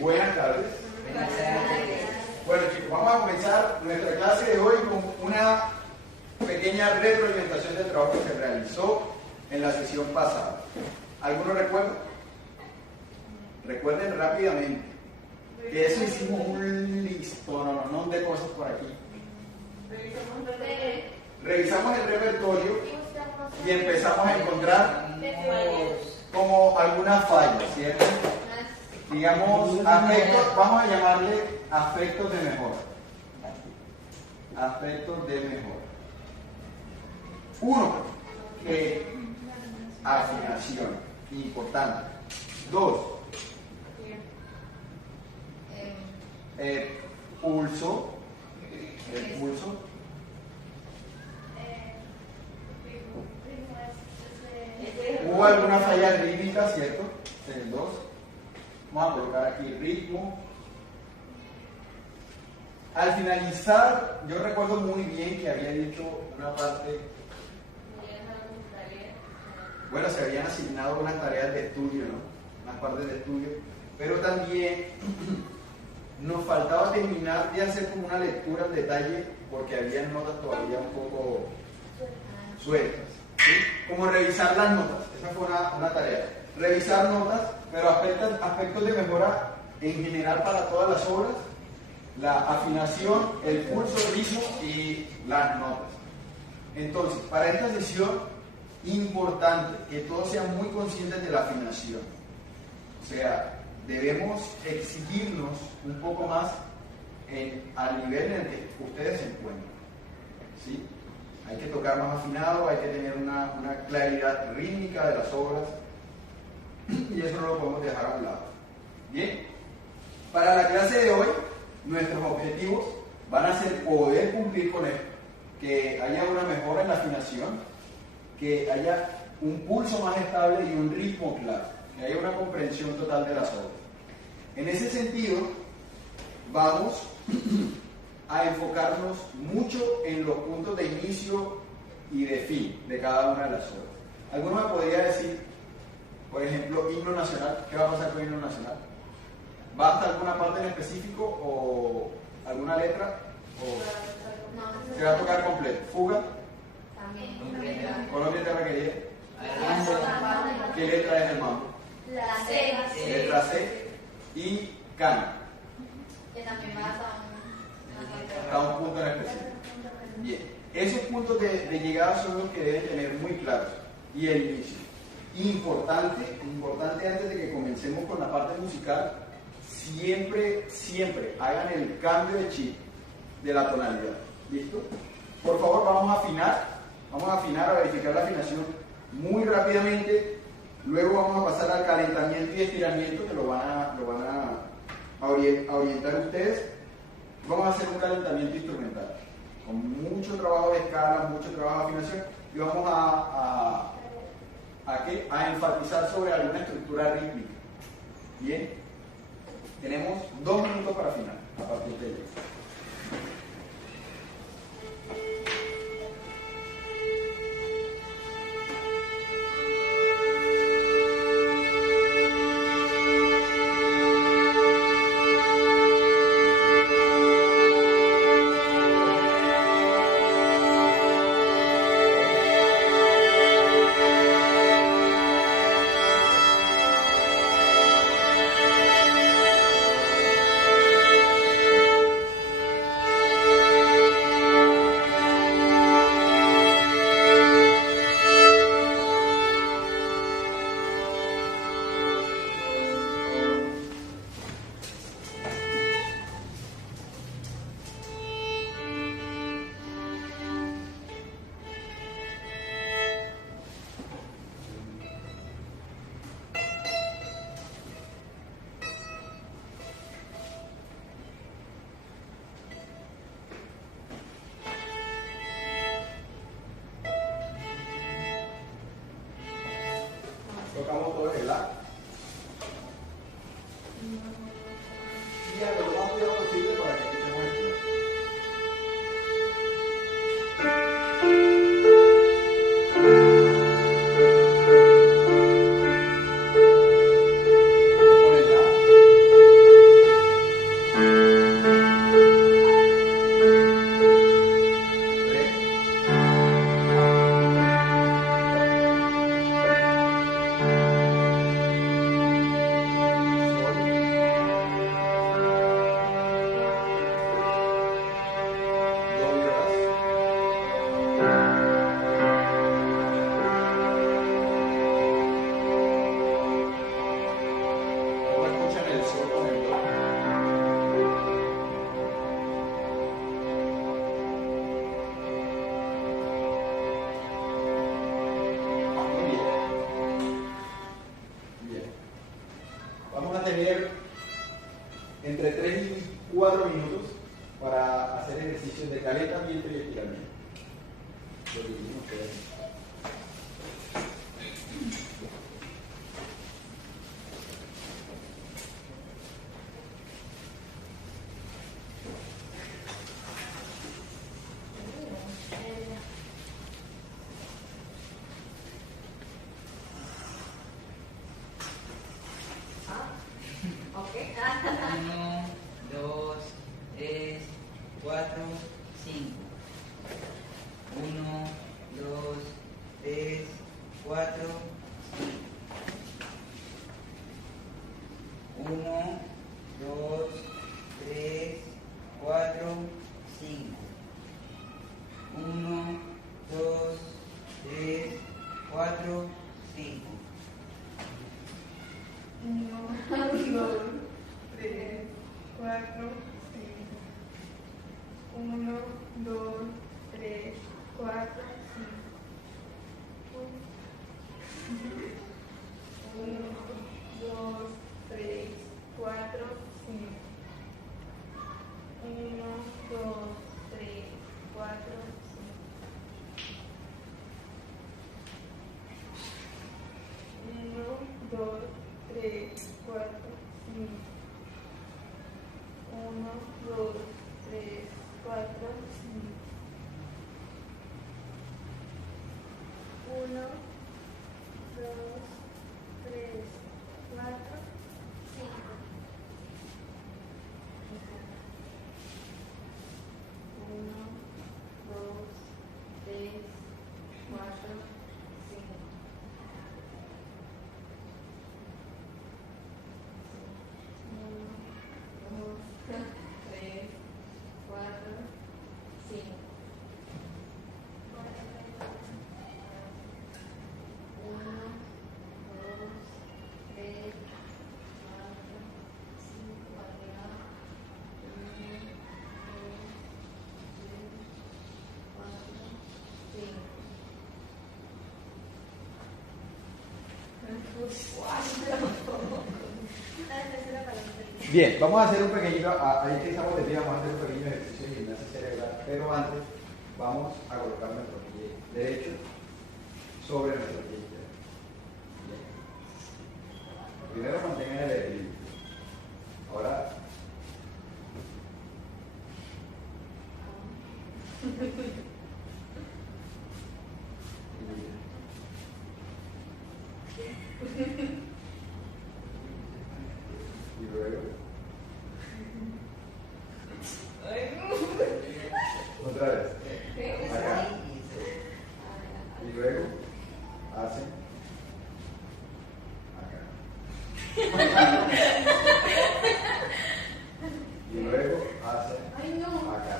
Buenas tardes. Bueno chicos, vamos a comenzar nuestra clase de hoy con una pequeña retroalimentación del trabajo que se realizó en la sesión pasada. ¿Alguno recuerda? Recuerden rápidamente que eso hicimos un listón de cosas por aquí. Revisamos el repertorio y empezamos a encontrar como algunas fallas, ¿cierto? Digamos, aspectos, vamos a llamarle aspectos de mejora. Aspectos de mejora. Uno, afinación, importante. Dos, pulso, el pulso. Hubo alguna falla rítmica, ¿cierto? El 2. Vamos a colocar aquí ritmo. Al finalizar, yo recuerdo muy bien que había dicho una parte. Bueno, se habían asignado unas tareas de estudio, ¿no? Unas partes de estudio. Pero también nos faltaba terminar de hacer como una lectura en detalle porque había notas todavía un poco sueltas. ¿Sí? Como revisar las notas, esa fue una tarea. Revisar notas, pero aspectos de mejora en general para todas las obras, la afinación, el pulso, el ritmo y las notas. Entonces, para esta sesión, importante que todos sean muy conscientes de la afinación. O sea, debemos exigirnos un poco más al nivel en el que ustedes se encuentran. ¿Sí? Hay que tocar más afinado, hay que tener una claridad rítmica de las obras y eso no lo podemos dejar a un lado. Bien, para la clase de hoy, nuestros objetivos van a ser poder cumplir con esto, que haya una mejora en la afinación, que haya un pulso más estable y un ritmo claro, que haya una comprensión total de las obras. En ese sentido, vamos a enfocarnos mucho en los puntos de inicio y de fin de cada una de las obras. ¿Alguno me podría decir, por ejemplo, himno nacional? ¿Qué va a pasar con himno nacional? ¿Va hasta alguna parte en específico o alguna letra? ¿O se va a tocar completo? ¿Fuga? ¿Colombia Tierra Querida? ¿Qué letra es el mambo? La C. Letra C. Y cana. Que también va Hasta un punto en específico. Bien, esos puntos de llegada son los que deben tener muy claros. Y el inicio. Importante antes de que comencemos con la parte musical, siempre hagan el cambio de chip de la tonalidad. ¿Listo? Por favor, vamos a afinar, a verificar la afinación muy rápidamente. Luego vamos a pasar al calentamiento y estiramiento que lo van a orientar ustedes. Vamos a hacer un calentamiento instrumental con mucho trabajo de escala, mucho trabajo de afinación y vamos a enfatizar sobre alguna estructura rítmica. Bien, tenemos 2 minutos para afinar a partir de ello. entre 3 y 4 minutos para hacer ejercicios de calentamiento y estiramiento. Lo dividimos por ahí. Uno, dos, tres, cuatro, cinco. Uno, dos, tres, cuatro, cinco. Uno, dos, tres, cuatro, cinco. Uno, dos, tres, cuatro, cinco. 1, 2, 3, 4, 5. 1, 2, 3, 4, 5. 1, 2, 3, 4, 5. 1, 2, 3, 4, 5. 1, 2, 3, 4, 5. 1, 2, 3, 4, 5. 1, 2, 3, 4, 5. 1, 2, 3, 4, 5. 4. Bien, vamos a hacer un pequeñito, ahí que estamos de pie, vamos a hacer un pequeño ejercicio de gimnasia cerebral, pero antes vamos a colocar nuestro pie derecho sobre nuestro pie izquierdo. Bien. Primero mantengan el equilibrio. Ahora, y luego, otra vez, acá, y luego, hacen acá, y luego, hacen acá,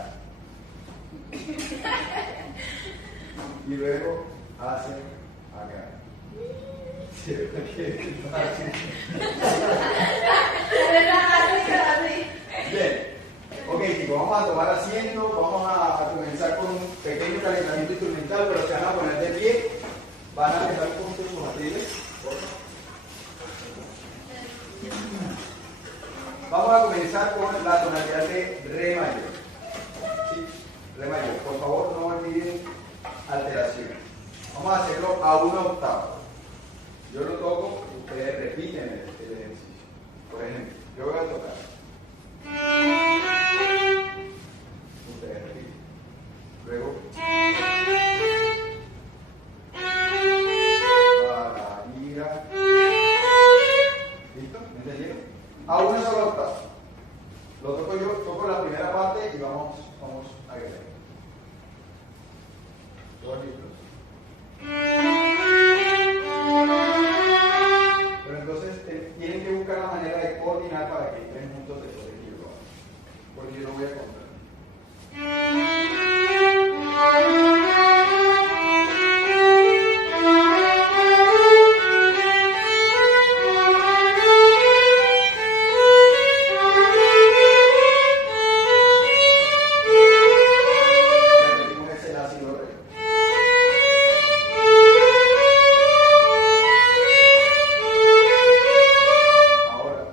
y luego, hacen acá. Sí, porque es fácil. Bien, ok chicos, vamos a tomar asiento, vamos a comenzar con un pequeño calentamiento instrumental, pero se van a poner de pie, van a empezar con sus materiales. Vamos a comenzar con la tonalidad de re mayor. ¿Sí? Re mayor, por favor no olviden alteraciones. Vamos a hacerlo a una octava. Yo lo toco, ustedes repiten el ejercicio. Por ejemplo, yo voy a tocar. Ustedes repiten. Luego. Para, ira. ¿Listo? ¿Me entendieron? A una sola octava. Lo toco yo, toco la primera parte y vamos a agregar. ¿Todos listos? Pero entonces tienen que buscar la manera de coordinar para que estén juntos después de que yo lo haga. Porque yo lo voy a contar. Repetimos ese la si do re. Ahora.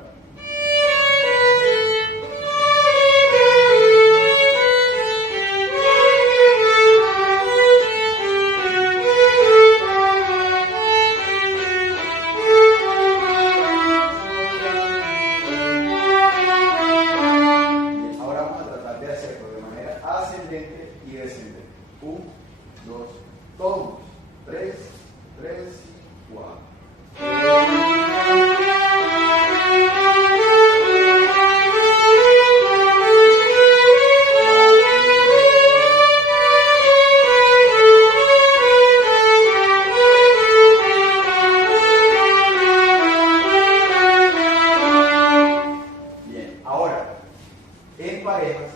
parejas,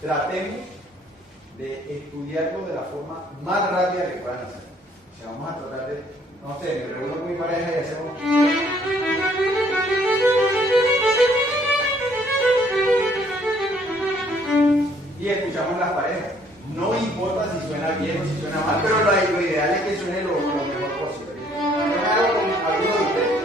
tratemos de estudiarlo de la forma más rápida que puedan hacer. O sea, vamos a tratar de, no sé, me reúno con mi pareja y hacemos... Y escuchamos las parejas. No importa si suena bien o si suena mal, pero lo ideal es que suene lo mejor posible. Yo me hago con alguno de ustedes.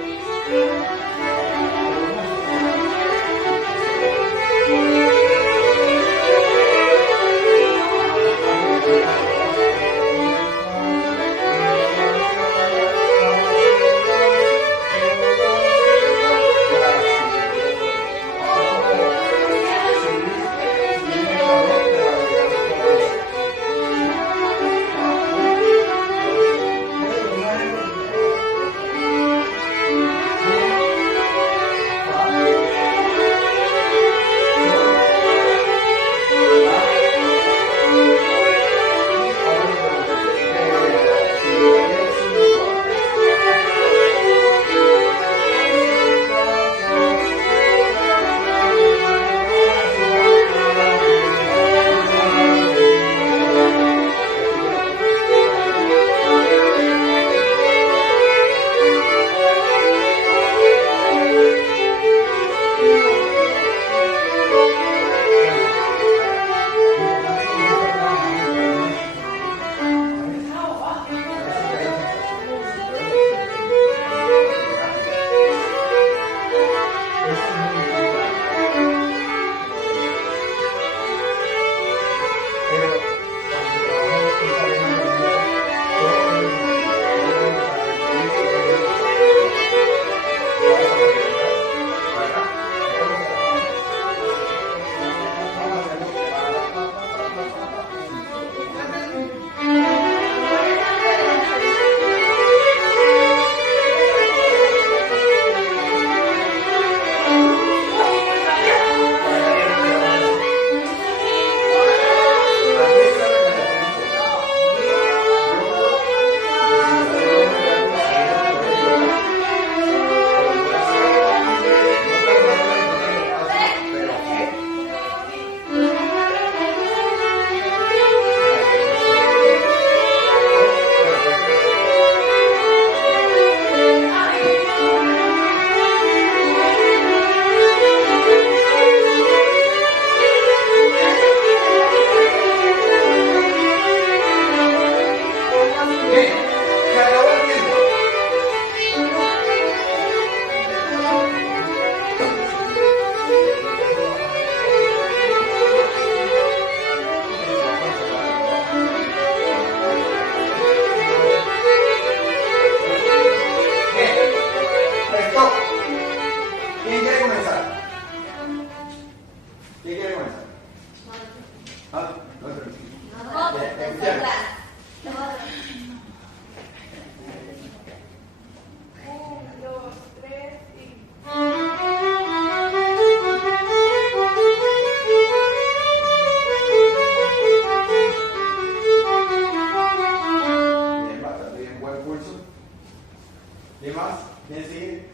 ¿Quién más? ¿Quién sigue?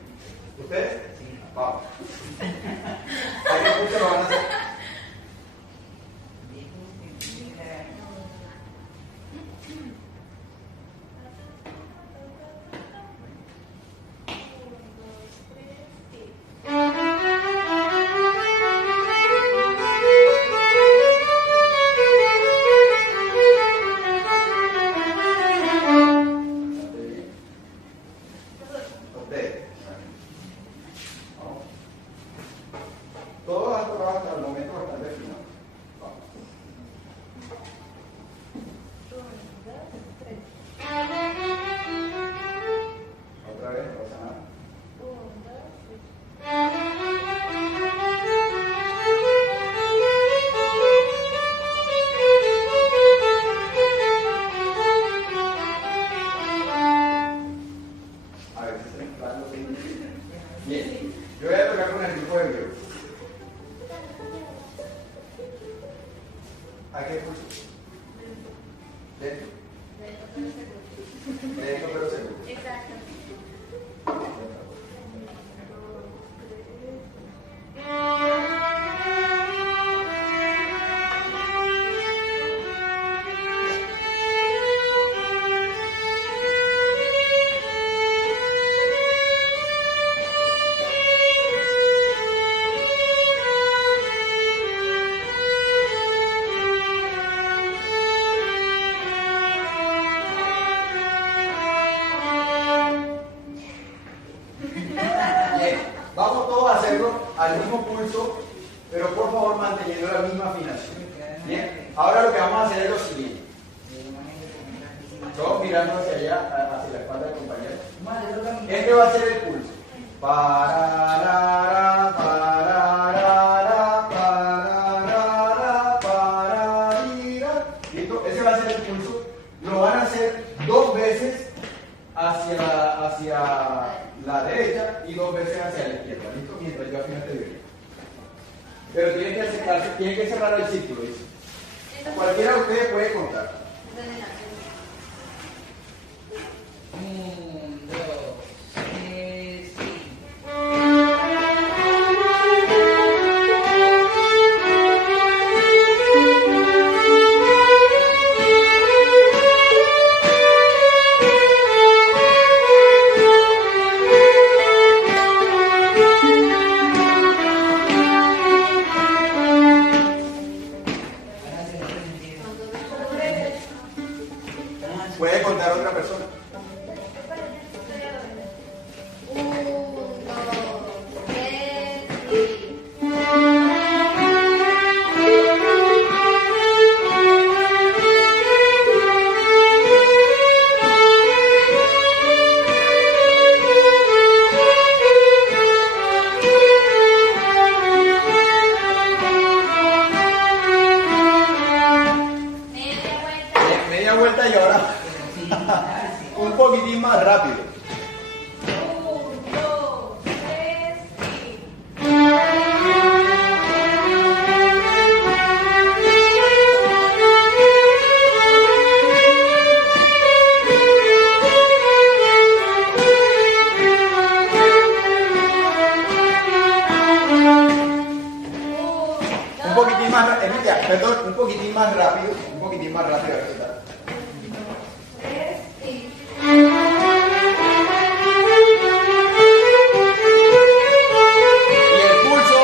¿Ustedes? Sí. Vamos. ¿A qué punto lo van a hacer? Bien, yo voy a tocar con el grupo de violín. ¿A qué pulso? Lento. Lento pero seguro. Exacto. mismo pulso, pero por favor manteniendo la misma afinación. Bien, ahora lo que vamos a hacer es lo siguiente. Todos mirando hacia allá, hacia la espalda del compañero. Este va a ser el pulso. Pararara, pararara, pararara, pararira. ¿Listo? Ese va a ser el pulso. Lo van a hacer 2 veces hacia la derecha y 2 veces hacia la izquierda. ¿Listo? Mientras yo afino este violín. Pero tienen que acercarse, tienen que cerrar el círculo, ¿dice? Cualquiera de ustedes puede contar. 1, 2, 3, 5. Puede contar otra persona. 1, 2, 3 y... media vuelta. Media vuelta y ahora un poquitín más rápido. 1, 2, 3 y... Un poquitín más rápido. Emilia, perdón, un poquitín más rápido. Un poquitín más rápido. A ver qué tal. 3 y... Y el pulso.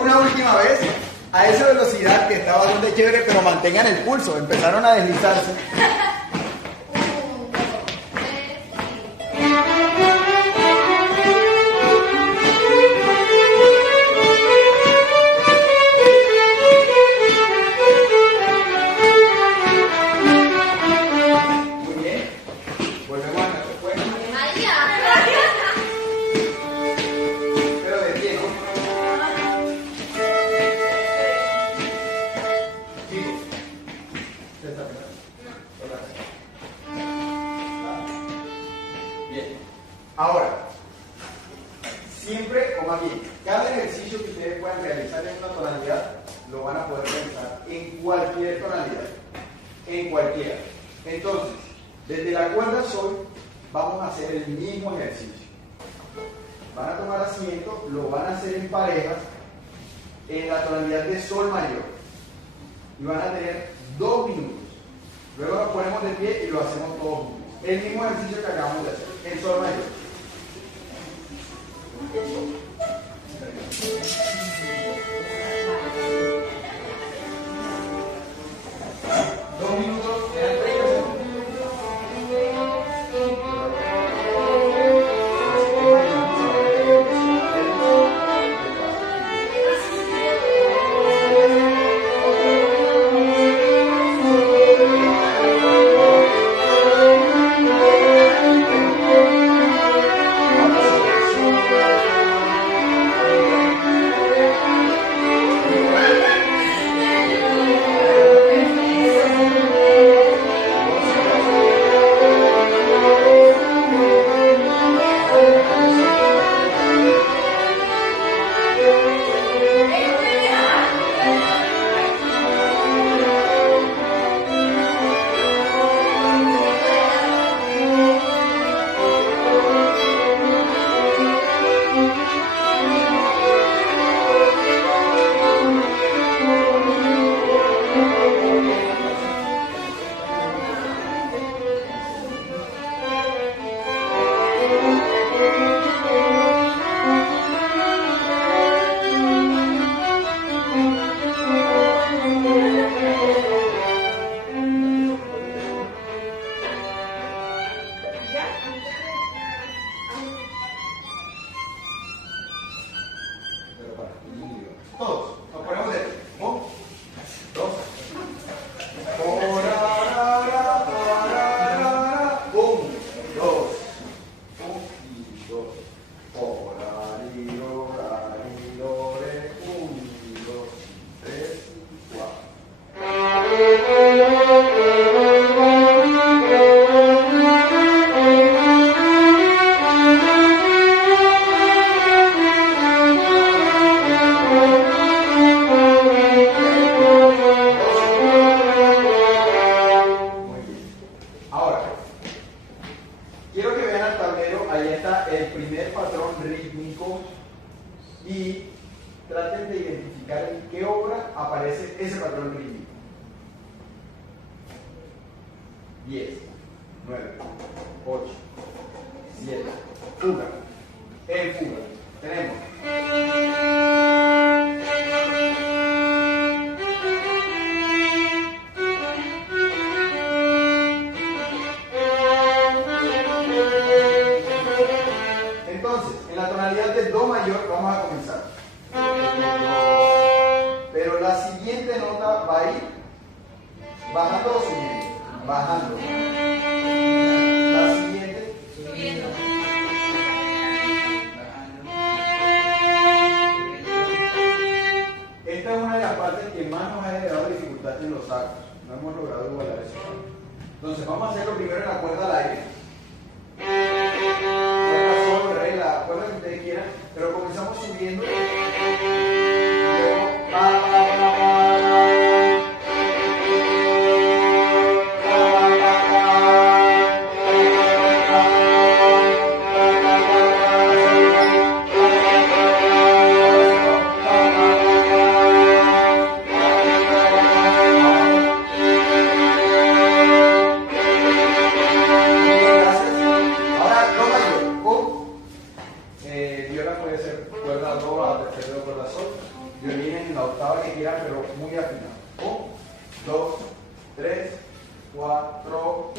Una última vez. A esa velocidad que está bastante chévere, pero mantengan el pulso. Empezaron a deslizarse. 1, 2, 3 y... Muy bien. Volvemos a nuestro juego. María. Pero de pie, ¿no? Chicos. ¿Usted está pensando? Bien. Ahora, siempre, como aquí, cada ejercicio que ustedes puedan realizar en una tonalidad, lo van a poder realizar en cualquier tonalidad. En cualquiera. Entonces, desde la cuerda sol, vamos a hacer el mismo ejercicio. Van a tomar asiento, lo van a hacer en parejas, en la tonalidad de sol mayor. Y van a tener 2 minutos. Luego nos ponemos de pie y lo hacemos todos juntos. El mismo ejercicio que acabamos de hacer, en sol mayor. Dos minutos, quedan 30 segundos. Ahora sí. ahí está el primer patrón rítmico y traten de identificar en qué obra aparece ese patrón rítmico. 10, 9, 8, 7, fuga. En fuga. Tenemos. Entonces, en la tonalidad de Do mayor vamos a comenzar. Pero la siguiente nota va a ir bajando o subiendo. Bajando. La siguiente. Subiendo. Esta es una de las partes que más nos ha generado dificultad en los arcos. No hemos logrado igualar eso. Entonces vamos a hacerlo primero en la cuerda al aire. Cuerda sol, re, la cuerda que ustedes quieran, pero comenzamos subiendo. Luego, viola puede ser cuerda do a tercer dedo, cuerda sol, violín en la octava que quieran, pero muy afinado. 1, 2, 3, 4.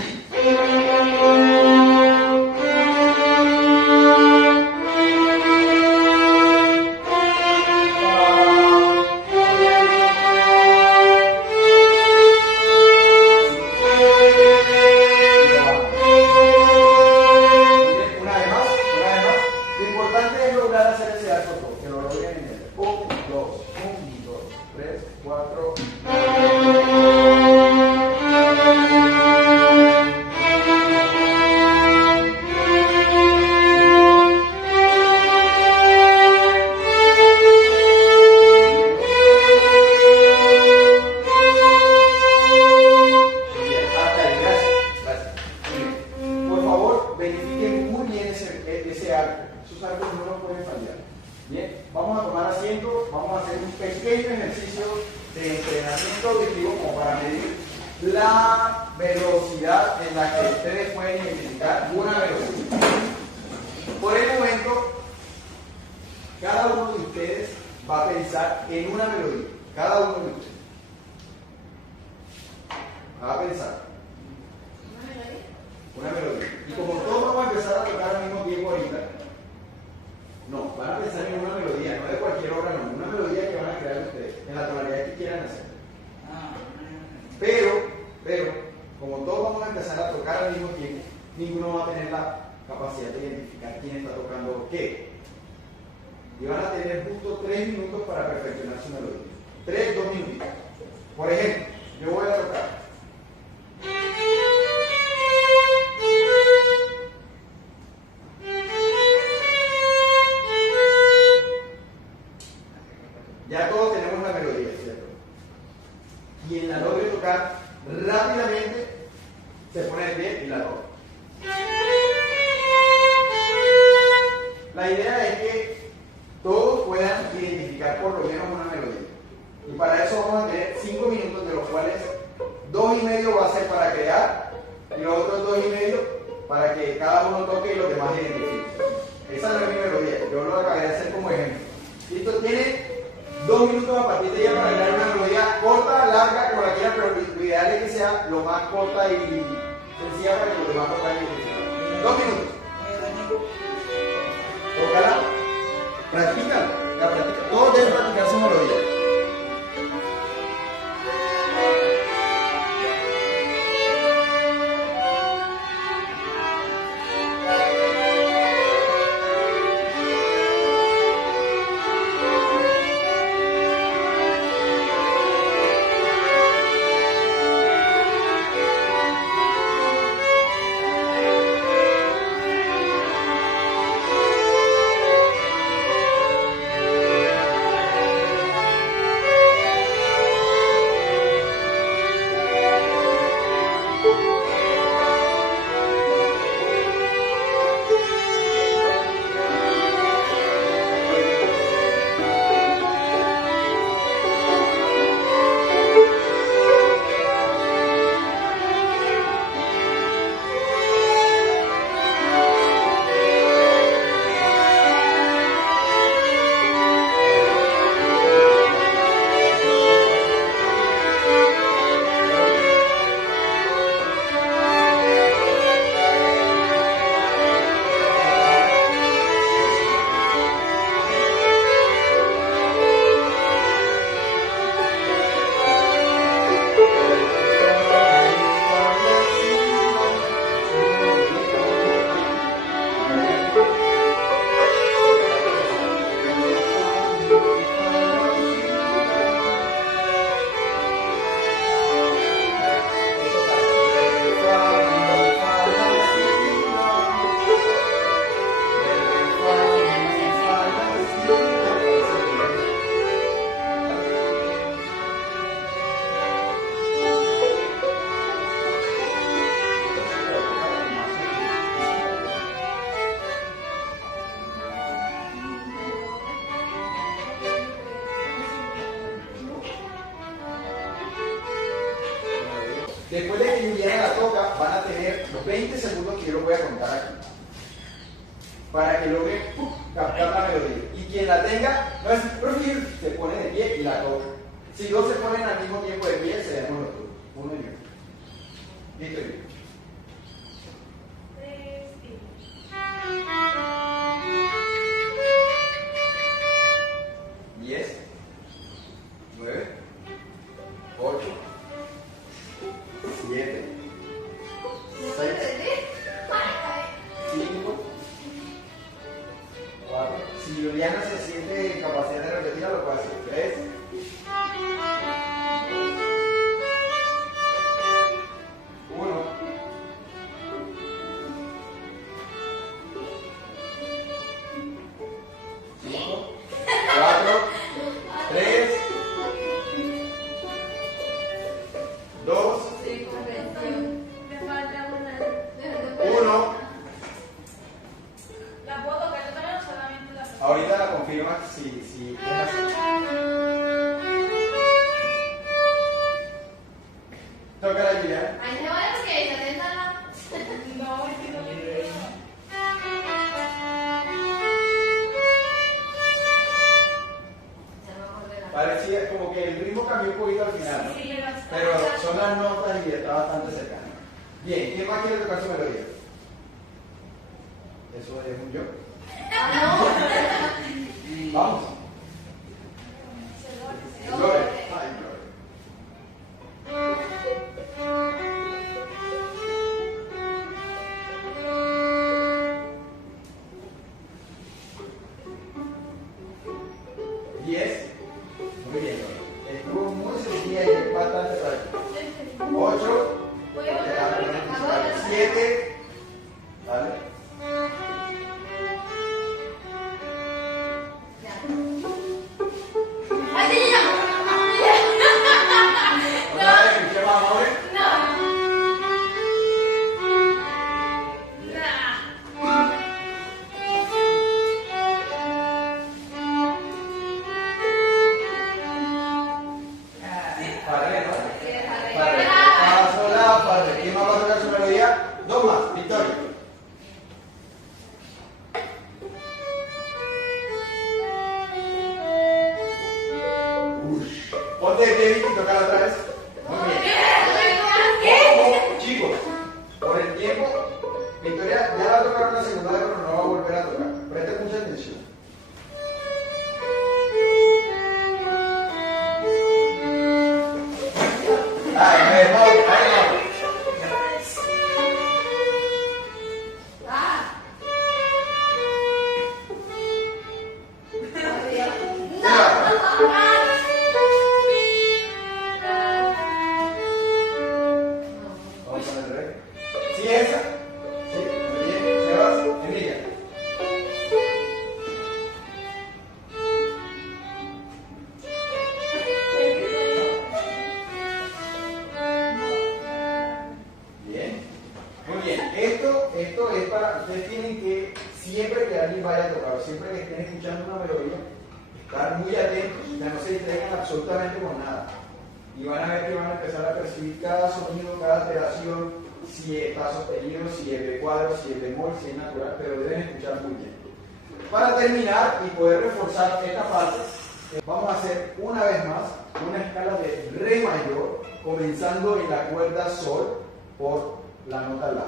La velocidad en la que ustedes pueden identificar una velocidad. Por el momento, cada uno de ustedes va a pensar en una melodía. Cada uno de ustedes va a pensar una melodía. Y como todos vamos a empezar a tocar al mismo tiempo ahorita, no, van a pensar en una melodía, no de cualquier obra, no, una melodía que van a crear ustedes, en la tonalidad que quieran hacer. Pero, como todos vamos a empezar a tocar al mismo tiempo, ninguno va a tener la capacidad de identificar quién está tocando qué. Y van a tener justo 3 minutos para perfeccionar su melodía. 3, 2 minutos. Por ejemplo, yo voy a tocar. Ya todos tenemos una melodía, ¿cierto? Y en la logre tocar rápidamente, se pone de pie y la toca. La idea es que todos puedan identificar por lo menos una melodía. Y para eso vamos a tener 5 minutos, de los cuales 2 y medio va a ser para crear y los otros 2 y medio para que cada uno toque y los demás identifiquen. Esa no es mi melodía, yo lo acabé de hacer como ejemplo. Listo, tiene 2 minutos a partir de ella para crear una melodía corta, larga, como la quieran, pero lo ideal es que sea lo más corta y sencilla para que los demás lo puedan identificar. 2 minutos. Tócala, practícala, la practica. Todos deben practicar su melodía. Después de que Juliana la toca, van a tener los 20 segundos que yo los voy a contar aquí. Para que logren captar la melodía. Y quien la tenga, no es profe, se pone de pie y la toca. Si dos se ponen al mismo tiempo de pie, se llaman los dos. Uno y uno. Listo, bien. 3 y 10, 9, 8, 7, 6, 5, 4. Si Juliana se siente en capacidad de repetirla, lo puede hacer. 3, 1, 5, 4, 3, 2, me falta una. 1. ¿La puedo tocar yo también o solamente la Ahorita la confirmas si es así. Toca la Juliana. Ay, no vaya porque se atenta la. No, es que no me quiero. Ya me acordé la. Parecía como que el ritmo cambió un poquito al final, ¿no? Sí, bastante. Pero son las notas y está bastante cercano. Bien, ¿quién más quiere tocar su melodía? Eso es un yo. Vamos. Gloria. Ay, Gloria. Muy bien, Gloria. Estuvo muy sencilla y es bastante práctica. 8. 7. ¿Vale? Otra vez, ¿qué más, amores? Padre, ¿no? Padre. Paso la padre. ¿Quién más va a tocar su melodía? Dos más. Victoria. Ponte de pie y tocar otra vez. Muy bien. Ojo, chicos, por el tiempo, Victoria ya va a tocar una segunda vez, pero no va a volver a tocar. Preste mucha atención. Ay, no, ay, no. Vamos con el rey. ¿Sí esa? Sí, muy bien. Sebas, Emilia. Bien. Muy bien. Esto es para, ustedes tienen que, siempre que alguien vaya a tocar, siempre que estén escuchando una melodía, estar muy atentos, ya no se distraigan absolutamente con nada. Y van a ver que van a empezar a percibir cada sonido, cada alteración, si está sostenido, si es de cuadro, si es bemol, si es natural, pero deben escuchar muy bien. Para terminar y poder reforzar esta parte, vamos a hacer una vez más una escala de re mayor, comenzando en la cuerda sol por la nota la.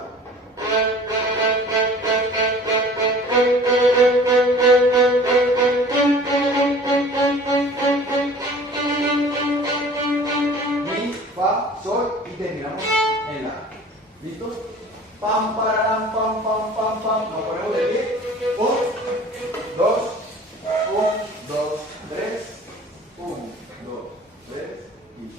Mi, fa, sol y terminamos en la. ¿Listo? Pam, pararam, pam, pam, pam, pam. Nos ponemos de pie. 1, 2, 1, 2, 3. 1, 2, 3 y.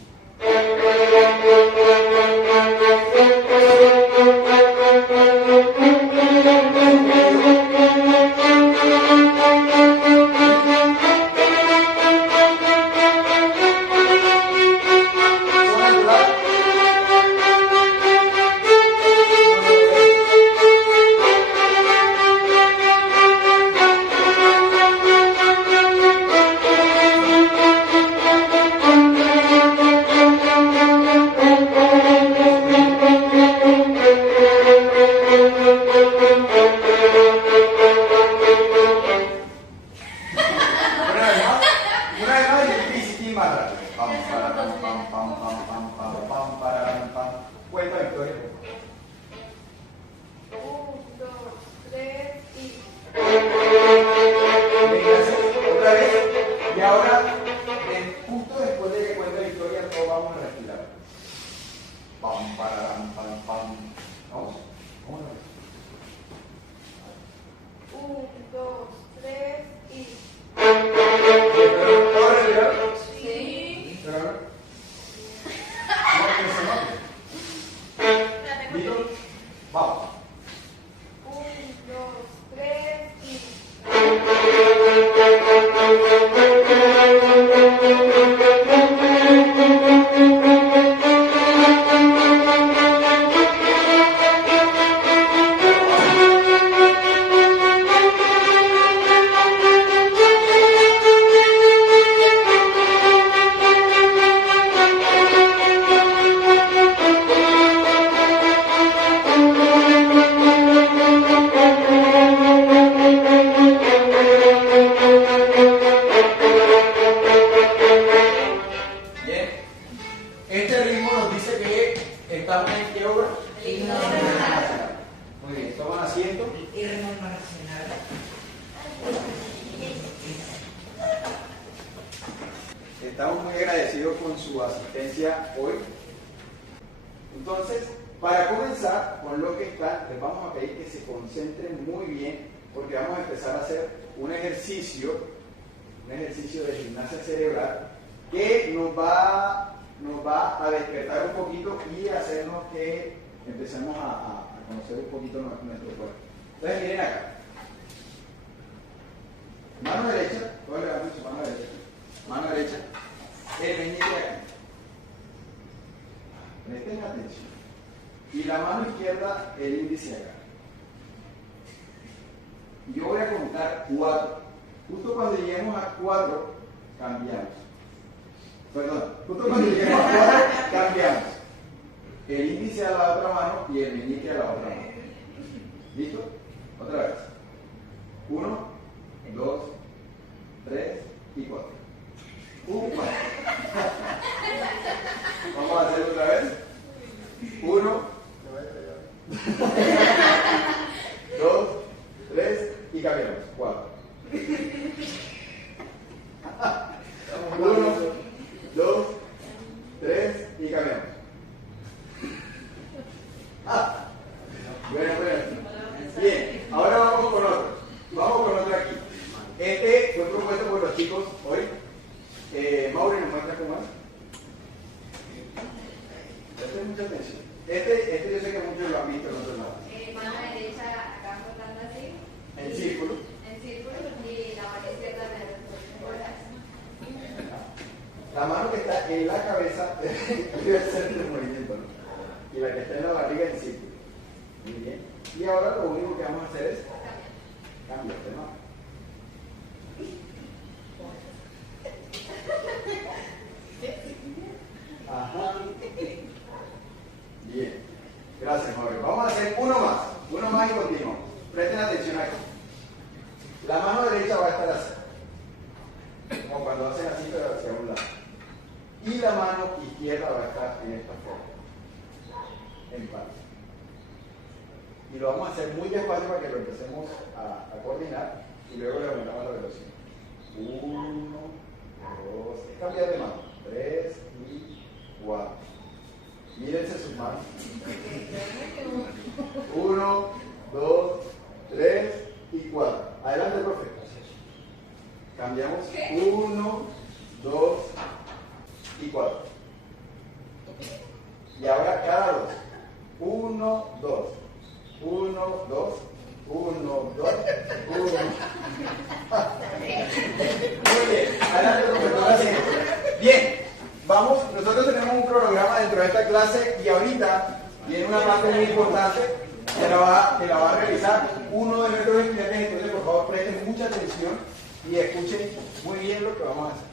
almacenar. Estamos muy agradecidos con su asistencia hoy. Entonces, para comenzar con lo que está, les vamos a pedir que se concentren muy bien, porque vamos a empezar a hacer un ejercicio de gimnasia cerebral que nos va a despertar un poquito y hacernos que empecemos a conocer un poquito nuestro cuerpo. Entonces, miren acá. Mano derecha, todos levanten su mano derecha. Mano derecha, el meñique aquí. Presten atención. Y la mano izquierda, el índice acá. Yo voy a contar 4. Justo cuando lleguemos a 4, cambiamos. Perdón, justo cuando lleguemos a 4, cambiamos. El índice a la otra mano y el meñique a la otra mano. ¿Listo? Otra vez. 1, 2, 3 y 4. 4. Vamos a hacer otra vez. 1, 2, 3 y cambiamos. 4. 1, 2, 3 y cambiamos. Bueno. Bien, ahora vamos con otro. Vamos con otro aquí. Este fue propuesto por los chicos hoy. Mauri, ¿nos muestra cómo es? Presten mucha atención. Este yo sé que muchos lo han visto en otros lados. Mano derecha acá cortando así. En círculo. En círculo y la mano izquierda en bolas. La mano que está en la cabeza debe hacer el movimiento, ¿no? Y la que está en la barriga en círculo. Muy bien. Y ahora lo único que vamos a hacer es cambiar de mano. Ajá. Bien. Gracias, Jorge. Vamos a hacer uno más y continuamos. Presten atención aquí. La mano derecha va a estar así, como cuando hacen así, pero hacia un lado. Y la mano izquierda va a estar en esta forma, en par. Y lo vamos a hacer muy despacio para que lo empecemos a coordinar y luego le aumentamos la velocidad. 1, 2, es cambiar de mano. 3 y 4. Mírense sus manos. 1, 2, 3 y 4. Adelante, profe. Cambiamos 1, 2 y 4. Y ahora cada 2. 1, 2. 1, 2. 1, 2. 1. Muy bien. Adelante, profe. Bien. Vamos, nosotros tenemos un cronograma dentro de esta clase y ahorita viene una parte muy importante que la va a realizar uno de nuestros estudiantes. Entonces, por favor, presten mucha atención y escuchen muy bien lo que vamos a hacer.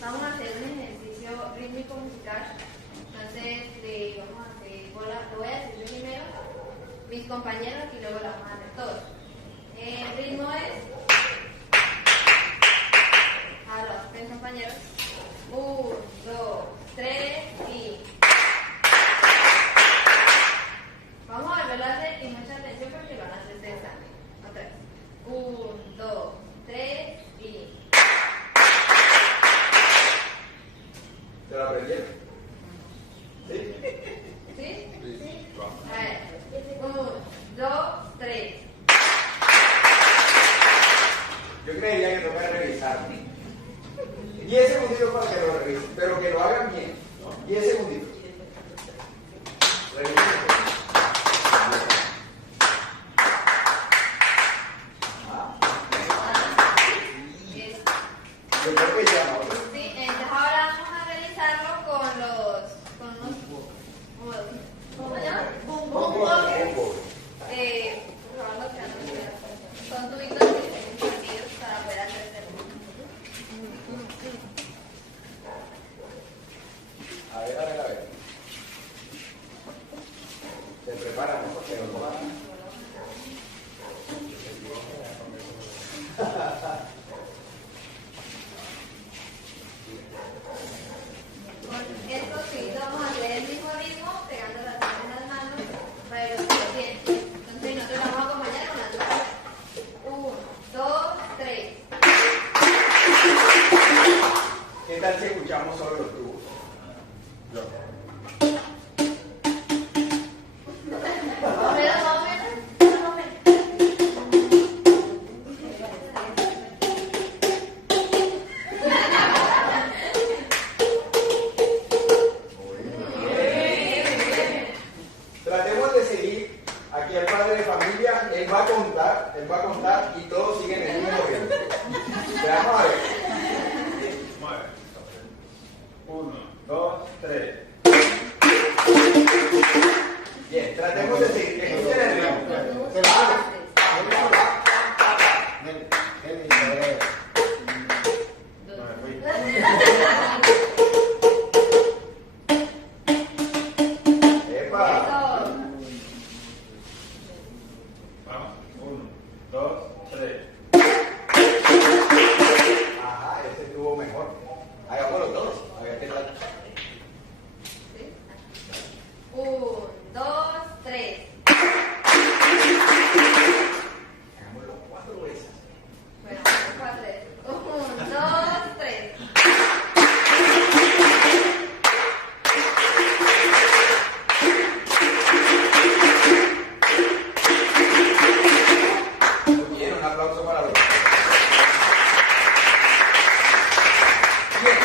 Vamos a hacer un ejercicio rítmico musical. Entonces, vamos a hacer bola. Lo voy a decir yo primero, mis compañeros, y luego la vamos a hacer todos. El ritmo es. Ahora, ven, compañeros. 1, 2, 3 y. Vamos a volverlo a hacer y mucha atención porque lo van a hacer ustedes también. Otra vez. 1, 2, 3 y. ¿Se lo aprendieron? ¿Sí? ¿Sí? Sí. A ver. 1, 2, 3. Yo creería que toca revisar. 10 segunditos para que lo revisen, pero que lo hagan bien. 10 segunditos. Revisen. Yo creo que ya, ¿no? Sí, entonces ahora vamos a realizarlo con unos ¿cómo se llama? Bombos. Son tubitos que tienen sentidos para poder hacer este ritmo. A ver. familia, él va a contar y todos siguen el mismo orden. Veamos a ver. 1, 2, 3. Bien, tratemos de seguir. Escuchen el ritmo. Epa. Vamos. 1, 2, 3. Ajá, ese estuvo mejor. Hagámoslo todos. A ver qué tal. 1, 2, 3. Hagámoslo 4 veces. Bueno, 4 veces. 1, 2, 3. Muy bien, un aplauso para los. Bien.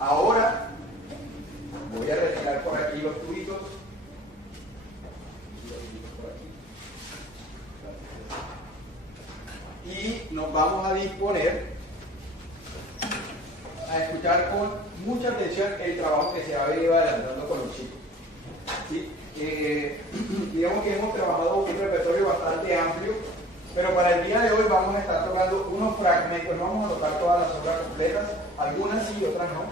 Ahora voy a retirar por aquí los tubitos. Y nos vamos a disponer a escuchar con mucha atención el trabajo que se ha venido adelantando con los chicos. ¿Sí? Digamos que hemos trabajado un repertorio bastante amplio, pero para el día de hoy vamos a estar tocando unos fragmentos, no vamos a tocar todas las obras completas, algunas sí, otras no.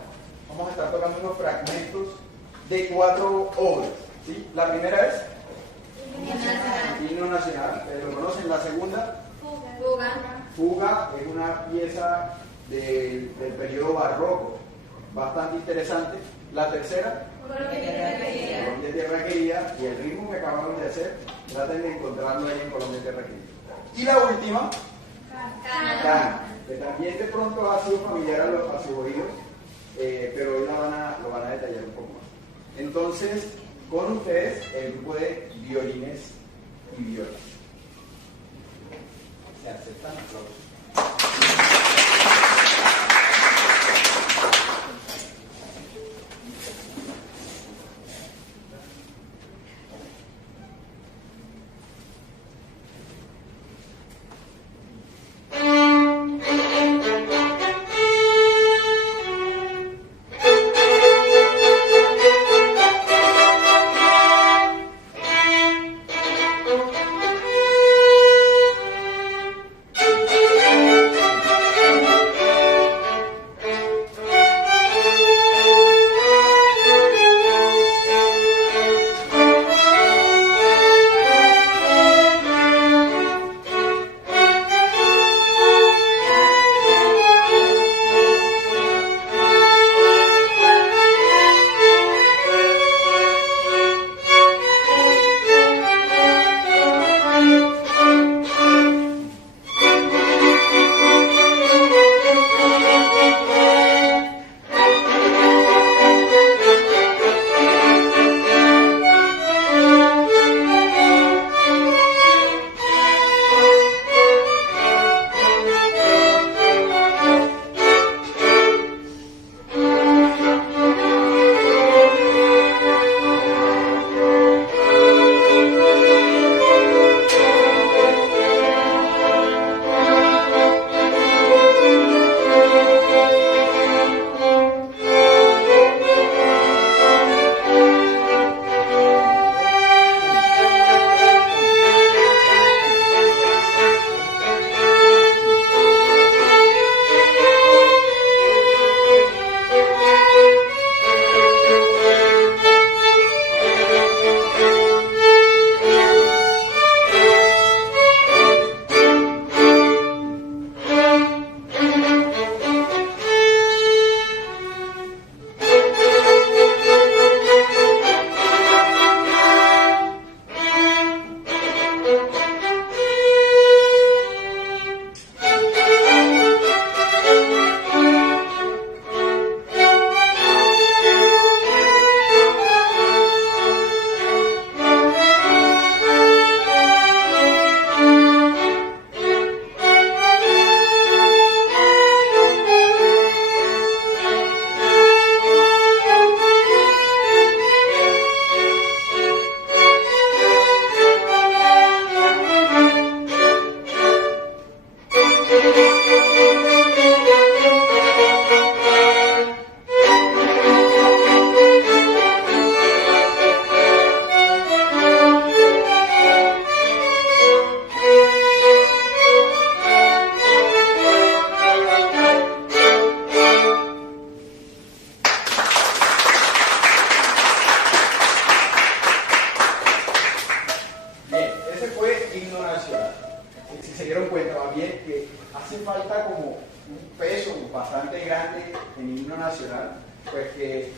Vamos a estar tocando unos fragmentos de 4 obras. ¿Sí? La primera es Himno Nacional, lo conocen. La segunda, Fuga. Fuga, es una pieza del periodo barroco, bastante interesante. La tercera, Colombia Tierra Querida, y el ritmo que acabamos de hacer, traten de encontrarlo ahí en Colombia Tierra Querida. Y la última, Cana, que también de pronto ha sido familiar a sus oídos, pero hoy lo van a detallar un poco más. Entonces, con ustedes, el grupo de violines y violas. Se aceptan aplausos. Thank fue himno nacional. Si se dieron cuenta, más bien que hace falta como un peso bastante grande en himno nacional, pues que...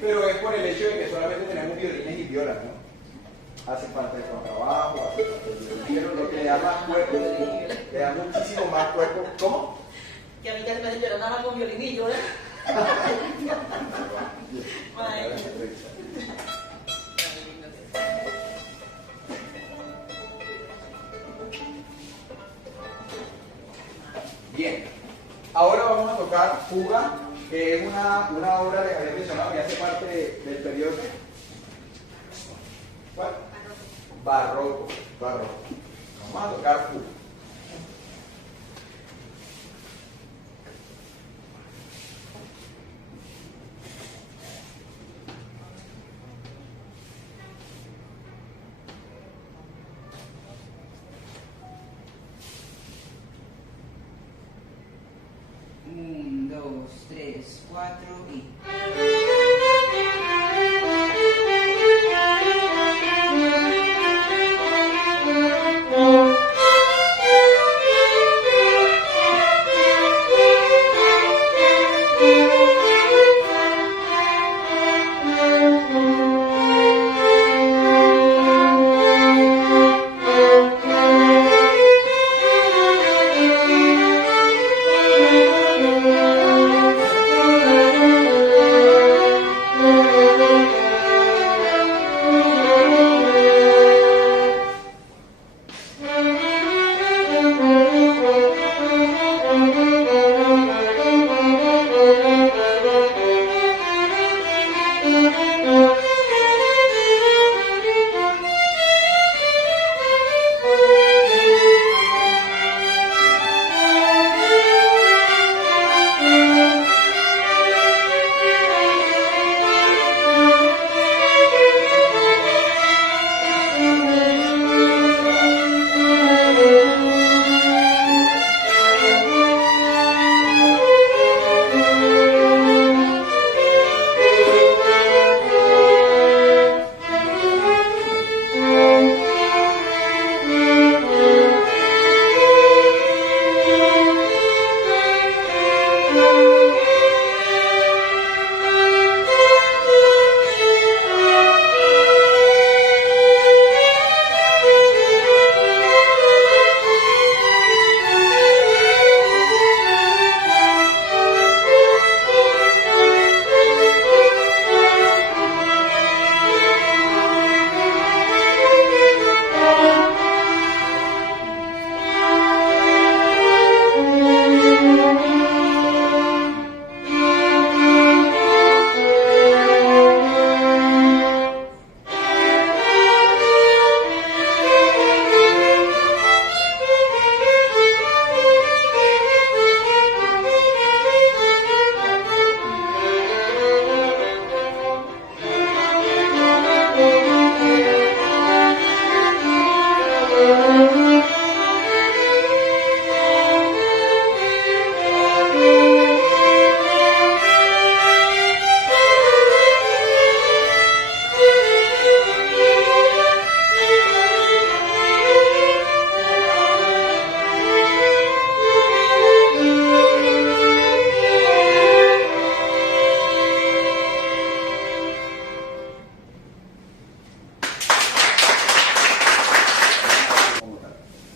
pero es por el hecho de que solamente tenemos violines y violas, ¿no? Hace falta el contrabajo, hace falta el violín, lo que le da más cuerpo, le da muchísimo más cuerpo. ¿Cómo? Que a mí ya me dijeron nada más con violinillo, ¿eh? Bien, ahora vamos a tocar Fuga, que es una obra de Javier mencionado que hace parte del periodo. ¿Cuál? Barroco. Vamos a tocar Fuga. Un, dos, tres, cuatro y...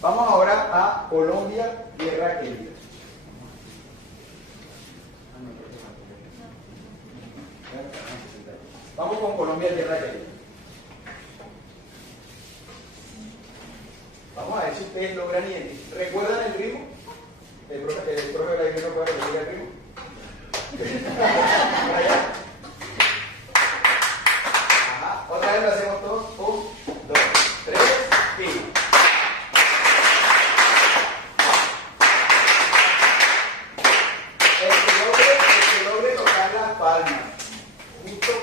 Vamos ahora a Colombia, tierra querida. Vamos con Colombia, tierra querida. Vamos a ver si ustedes logran identificar. ¿Recuerdan el ritmo? El profe Vladimir no puede repetir el ritmo. Ajá. Otra vez lo hacemos todos. 1, 2, 3 y...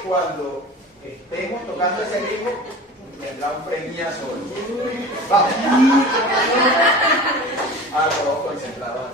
Cuando estemos tocando ese ritmo, tendrá un premiazo. Vamos. Ah, todos concentrados.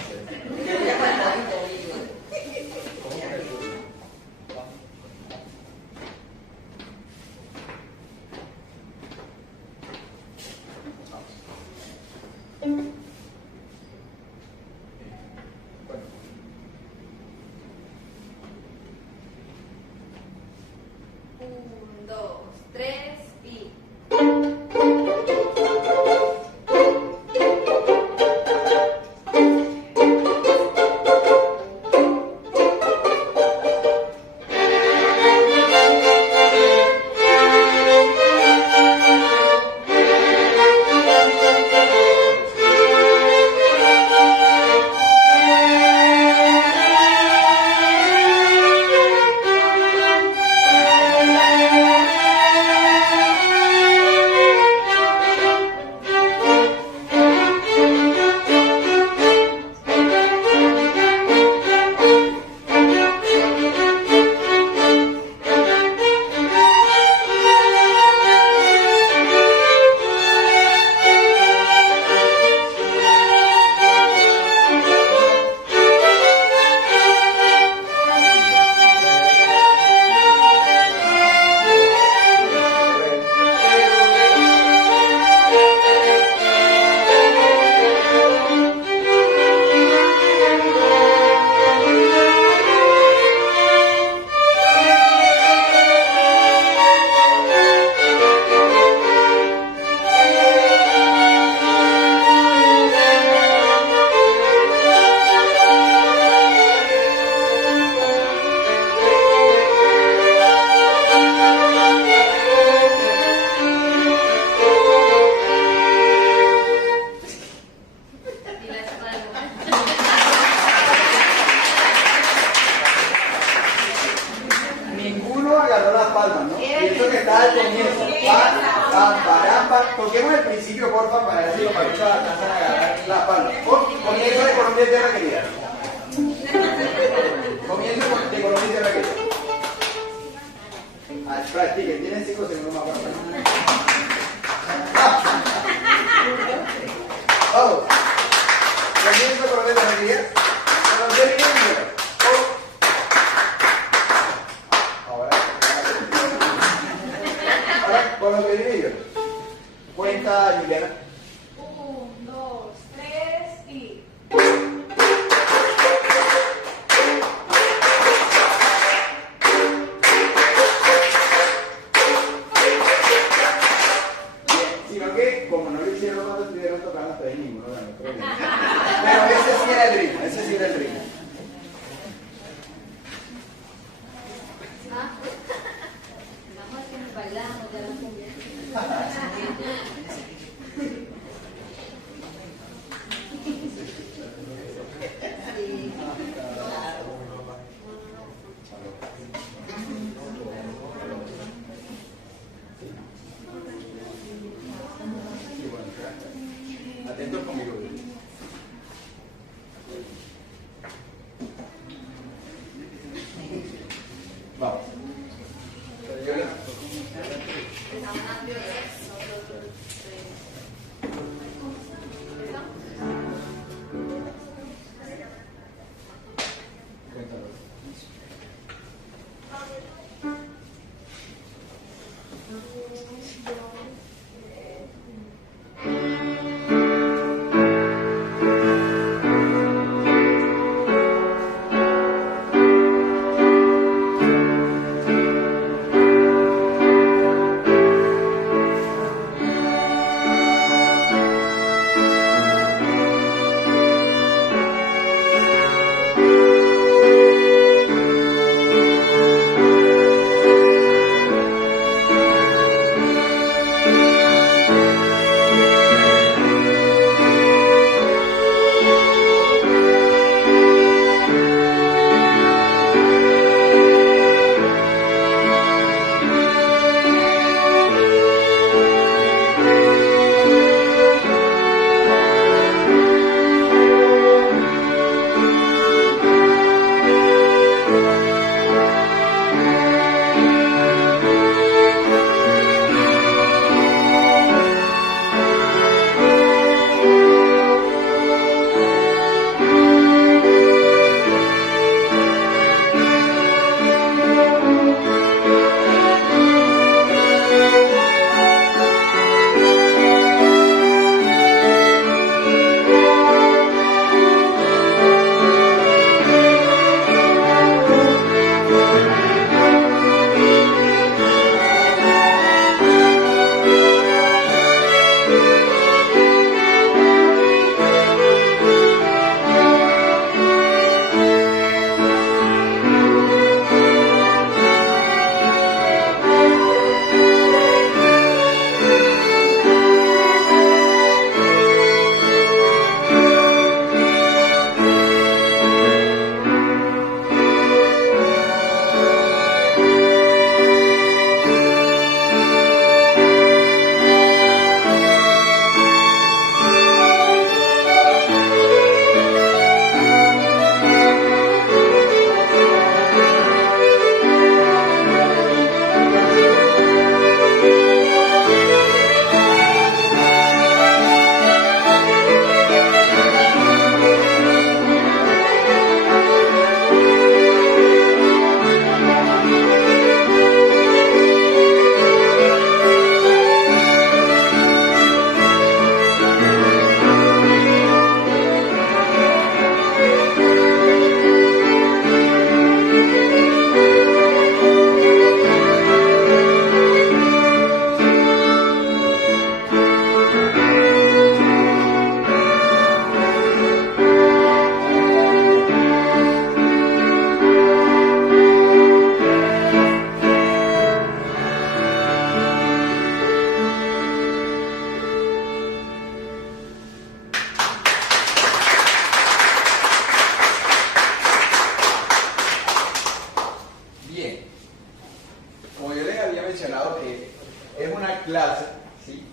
clase, ¿sí?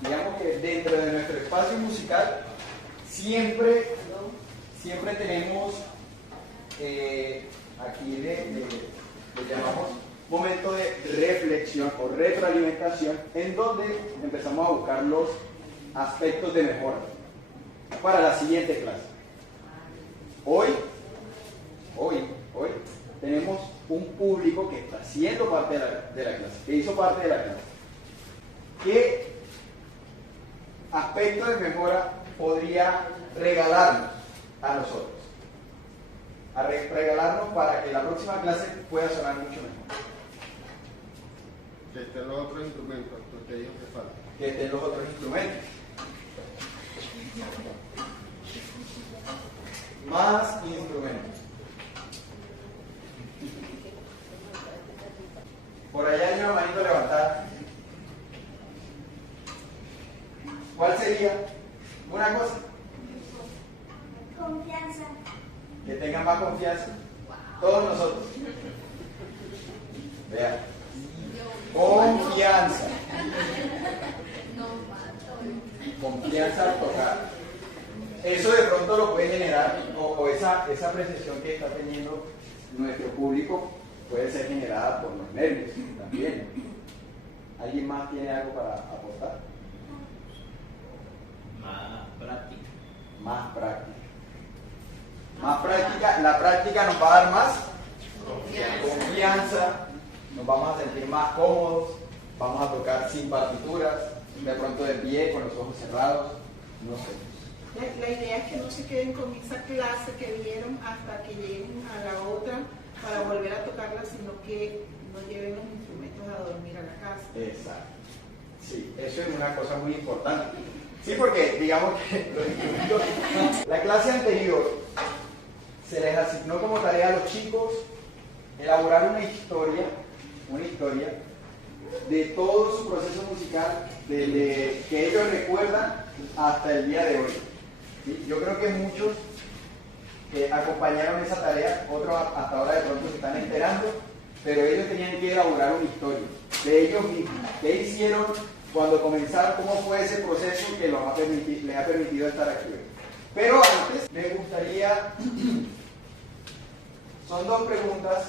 Digamos que dentro de nuestro espacio musical siempre tenemos, aquí le llamamos momento de reflexión o retroalimentación, en donde empezamos a buscar los aspectos de mejora para la siguiente clase. Hoy tenemos un público que está siendo parte de la clase, que hizo parte de la clase. ¿Qué aspecto de mejora podría regalarnos a nosotros? Regalarnos para que la próxima clase pueda sonar mucho mejor. Que estén los otros instrumentos, porque ellos que faltan. Que estén los otros instrumentos. Más instrumentos. Por allá hay una manito levantada. ¿Cuál sería? Una cosa. Confianza. Que tengan más confianza. Todos nosotros. Vean. Confianza. Confianza al tocar. Eso de pronto lo puede generar, o esa apreciación que está teniendo nuestro público puede ser generada por los nervios también. ¿Alguien más tiene algo para aportar? Más práctica. Más práctica. Más práctica. La práctica nos va a dar más confianza. Nos vamos a sentir más cómodos. Vamos a tocar sin partituras, de pronto de pie, con los ojos cerrados. No sé. La idea es que no se queden con esa clase que vieron hasta que lleguen a la otra para volver a tocarla, sino que no lleven los instrumentos a dormir a la casa. Exacto. Sí, eso es una cosa muy importante. Sí, porque digamos que los instrumentos, la clase anterior se les asignó como tarea a los chicos elaborar una historia de todo su proceso musical, desde que ellos recuerdan hasta el día de hoy. ¿Sí? Yo creo que muchos acompañaron esa tarea, otros hasta ahora de pronto se están enterando, pero ellos tenían que elaborar una historia de ellos mismos. ¿Qué hicieron cuando comenzaron? ¿Cómo fue ese proceso que les ha permitido estar aquí hoy? Pero antes me gustaría, son dos preguntas,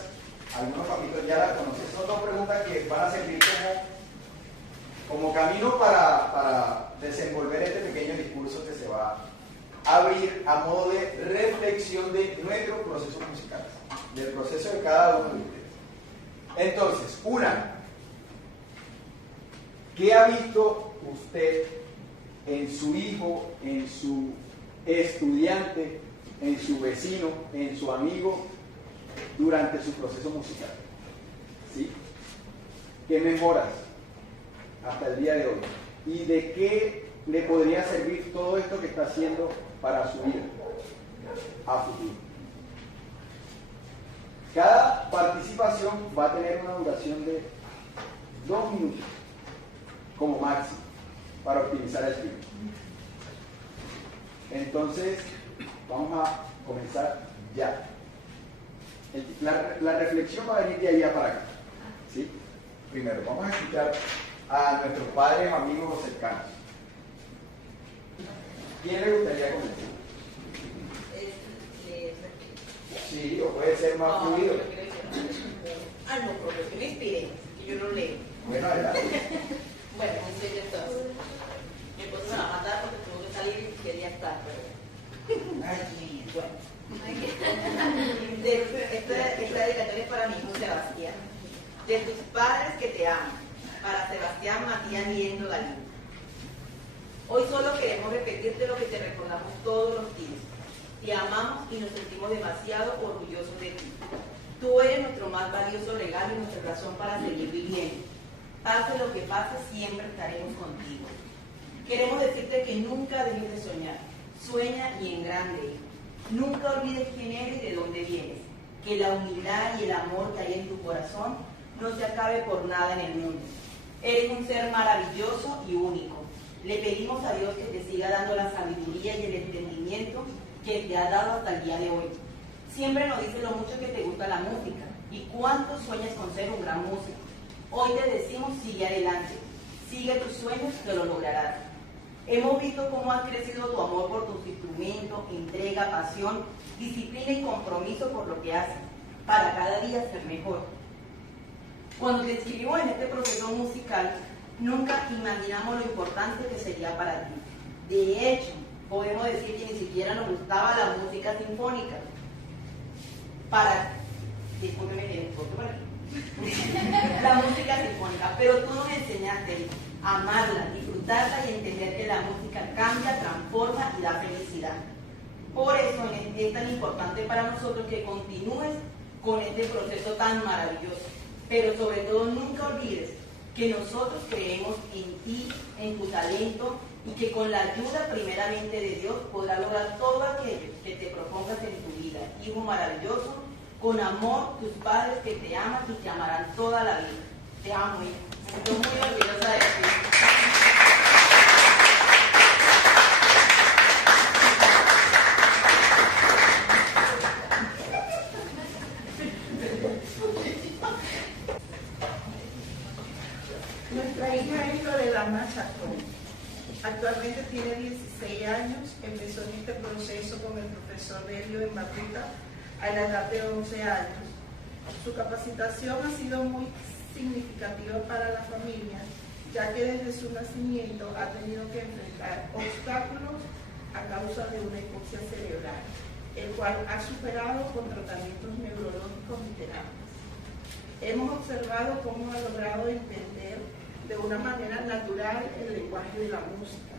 algunos papitos ya las conocen, son dos preguntas que van a servir como camino para desenvolver este pequeño discurso que se va a abrir a modo de reflexión de nuestro proceso musical, del proceso de cada uno de ustedes. Entonces, una, ¿qué ha visto usted en su hijo, en su estudiante, en su vecino, en su amigo, durante su proceso musical? ¿Sí? ¿Qué mejoras hasta el día de hoy? ¿Y de qué le podría servir todo esto que está haciendo para su vida a futuro? Cada participación va a tener una duración de 2 minutos como máximo para optimizar el tiempo. Entonces, vamos a comenzar ya. La reflexión va a venir de allá para acá. ¿Sí? Primero, vamos a escuchar a nuestros padres, amigos cercanos. ¿Quién le gustaría comenzar? Sí, o puede ser más fluido. No, porque me inspiré, que yo no leo. Bueno, adelante. Bueno, no sé de todo. Mi esposo me va a matar porque tuvo que salir y quería estar, pero... Ay, bueno. Esta dedicatoria es para mi hijo Sebastián. De tus padres que te aman. Para Sebastián Matías Liendo Galindo. Hoy solo queremos repetirte lo que te recordamos todos los días. Te amamos y nos sentimos demasiado orgullosos de ti. Tú eres nuestro más valioso regalo y nuestra razón para seguir viviendo. Pase lo que pase, siempre estaremos contigo. Queremos decirte que nunca dejes de soñar. Sueña y en grande, hijo. Nunca olvides quién eres y de dónde vienes. Que la humildad y el amor que hay en tu corazón no se acabe por nada en el mundo. Eres un ser maravilloso y único. Le pedimos a Dios que te siga dando la sabiduría y el entendimiento que te ha dado hasta el día de hoy. Siempre nos dices lo mucho que te gusta la música y cuánto sueñas con ser un gran músico. Hoy te decimos, sigue adelante. Sigue tus sueños, que lo lograrás. Hemos visto cómo ha crecido tu amor por tus instrumentos, entrega, pasión, disciplina y compromiso por lo que haces, para cada día ser mejor. Cuando te inscribimos en este proceso musical, nunca imaginamos lo importante que sería para ti. De hecho, podemos decir que ni siquiera nos gustaba la música sinfónica. Discúlpeme que por aquí. La música sinfónica, pero tú nos enseñaste a amarla, disfrutarla y entender que la música cambia, transforma y da felicidad. Por eso es tan importante para nosotros que continúes con este proceso tan maravilloso, pero sobre todo nunca olvides que nosotros creemos en ti, en tu talento, y que con la ayuda primeramente de Dios podrás lograr todo aquello que te propongas en tu vida. Hijo maravilloso, con amor, tus padres que te aman y te amarán toda la vida. Te amo, hijo. Estoy muy orgullosa de ti. Nuestra hija es Loredana Chacón. Actualmente tiene 16 años. Empezó en este proceso con el profesor Delio en Batuta a la edad de 11 años. Su capacitación ha sido muy significativa para la familia, ya que desde su nacimiento ha tenido que enfrentar obstáculos a causa de una hipoxia cerebral, el cual ha superado con tratamientos neurológicos y terapias. Hemos observado cómo ha logrado entender de una manera natural el lenguaje de la música.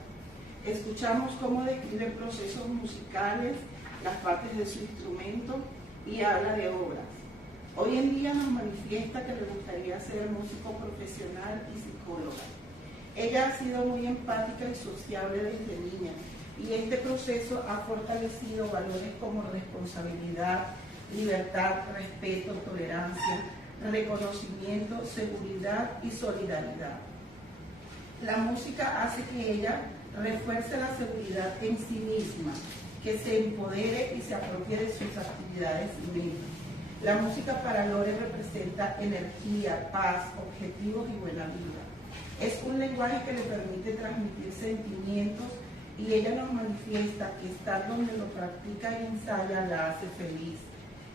Escuchamos cómo describe procesos musicales, las partes de su instrumento y habla de obras. Hoy en día nos manifiesta que le gustaría ser músico profesional y psicóloga. Ella ha sido muy empática y sociable desde niña, y este proceso ha fortalecido valores como responsabilidad, libertad, respeto, tolerancia, reconocimiento, seguridad y solidaridad. La música hace que ella refuerce la seguridad en sí misma, que se empodere y se apropie de sus actividades y metas. La música para Lore representa energía, paz, objetivos y buena vida. Es un lenguaje que le permite transmitir sentimientos, y ella nos manifiesta que estar donde lo practica y ensaya la hace feliz.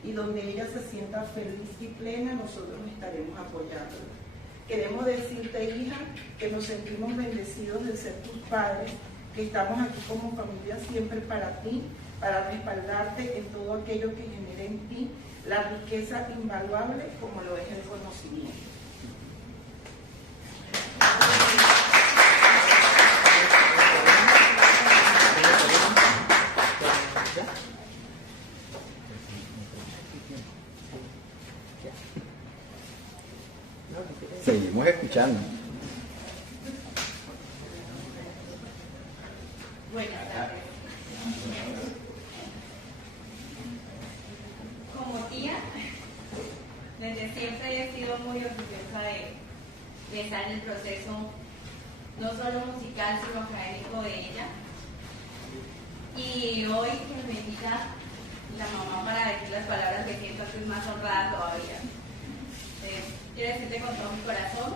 Y donde ella se sienta feliz y plena, nosotros estaremos apoyándola. Queremos decirte, hija, que nos sentimos bendecidos de ser tus padres, que estamos aquí como familia siempre para ti, para respaldarte en todo aquello que genere en ti la riqueza invaluable como lo es el conocimiento. Seguimos escuchando. Buenas tardes. Como tía, desde siempre he sido muy orgullosa de estar en el proceso, no solo musical, sino académico de ella. Y hoy que me invita la mamá para decir las palabras, que siento que es más honrada todavía. Quiero decirte con todo mi corazón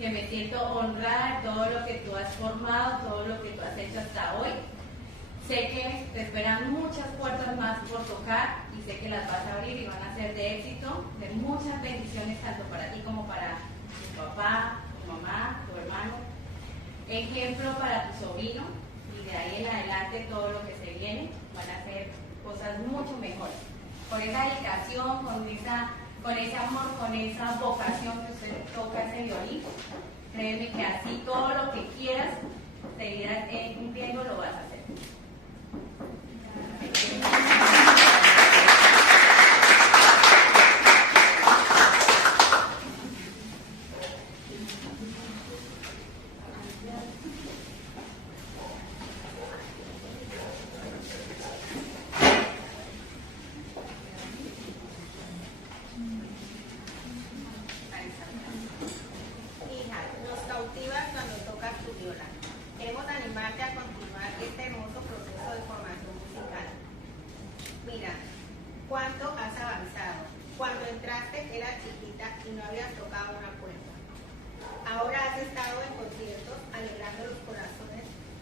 que me siento honrada de todo lo que tú has formado, todo lo que tú has hecho hasta hoy. Sé que te esperan muchas puertas más por tocar y sé que las vas a abrir y van a ser de éxito, de muchas bendiciones tanto para ti como para tu papá, tu mamá, tu hermano. Ejemplo para tu sobrino, y de ahí en adelante todo lo que se viene van a ser cosas mucho mejores. Con esa dedicación, con ese amor, con esa vocación que usted toca ese violín, créeme que así todo lo que quieras seguir cumpliendo lo vas a hacer. Hija, nos cautivas cuando tocas tu viola. Queremos animarte a continuar este hermoso proceso de formación musical.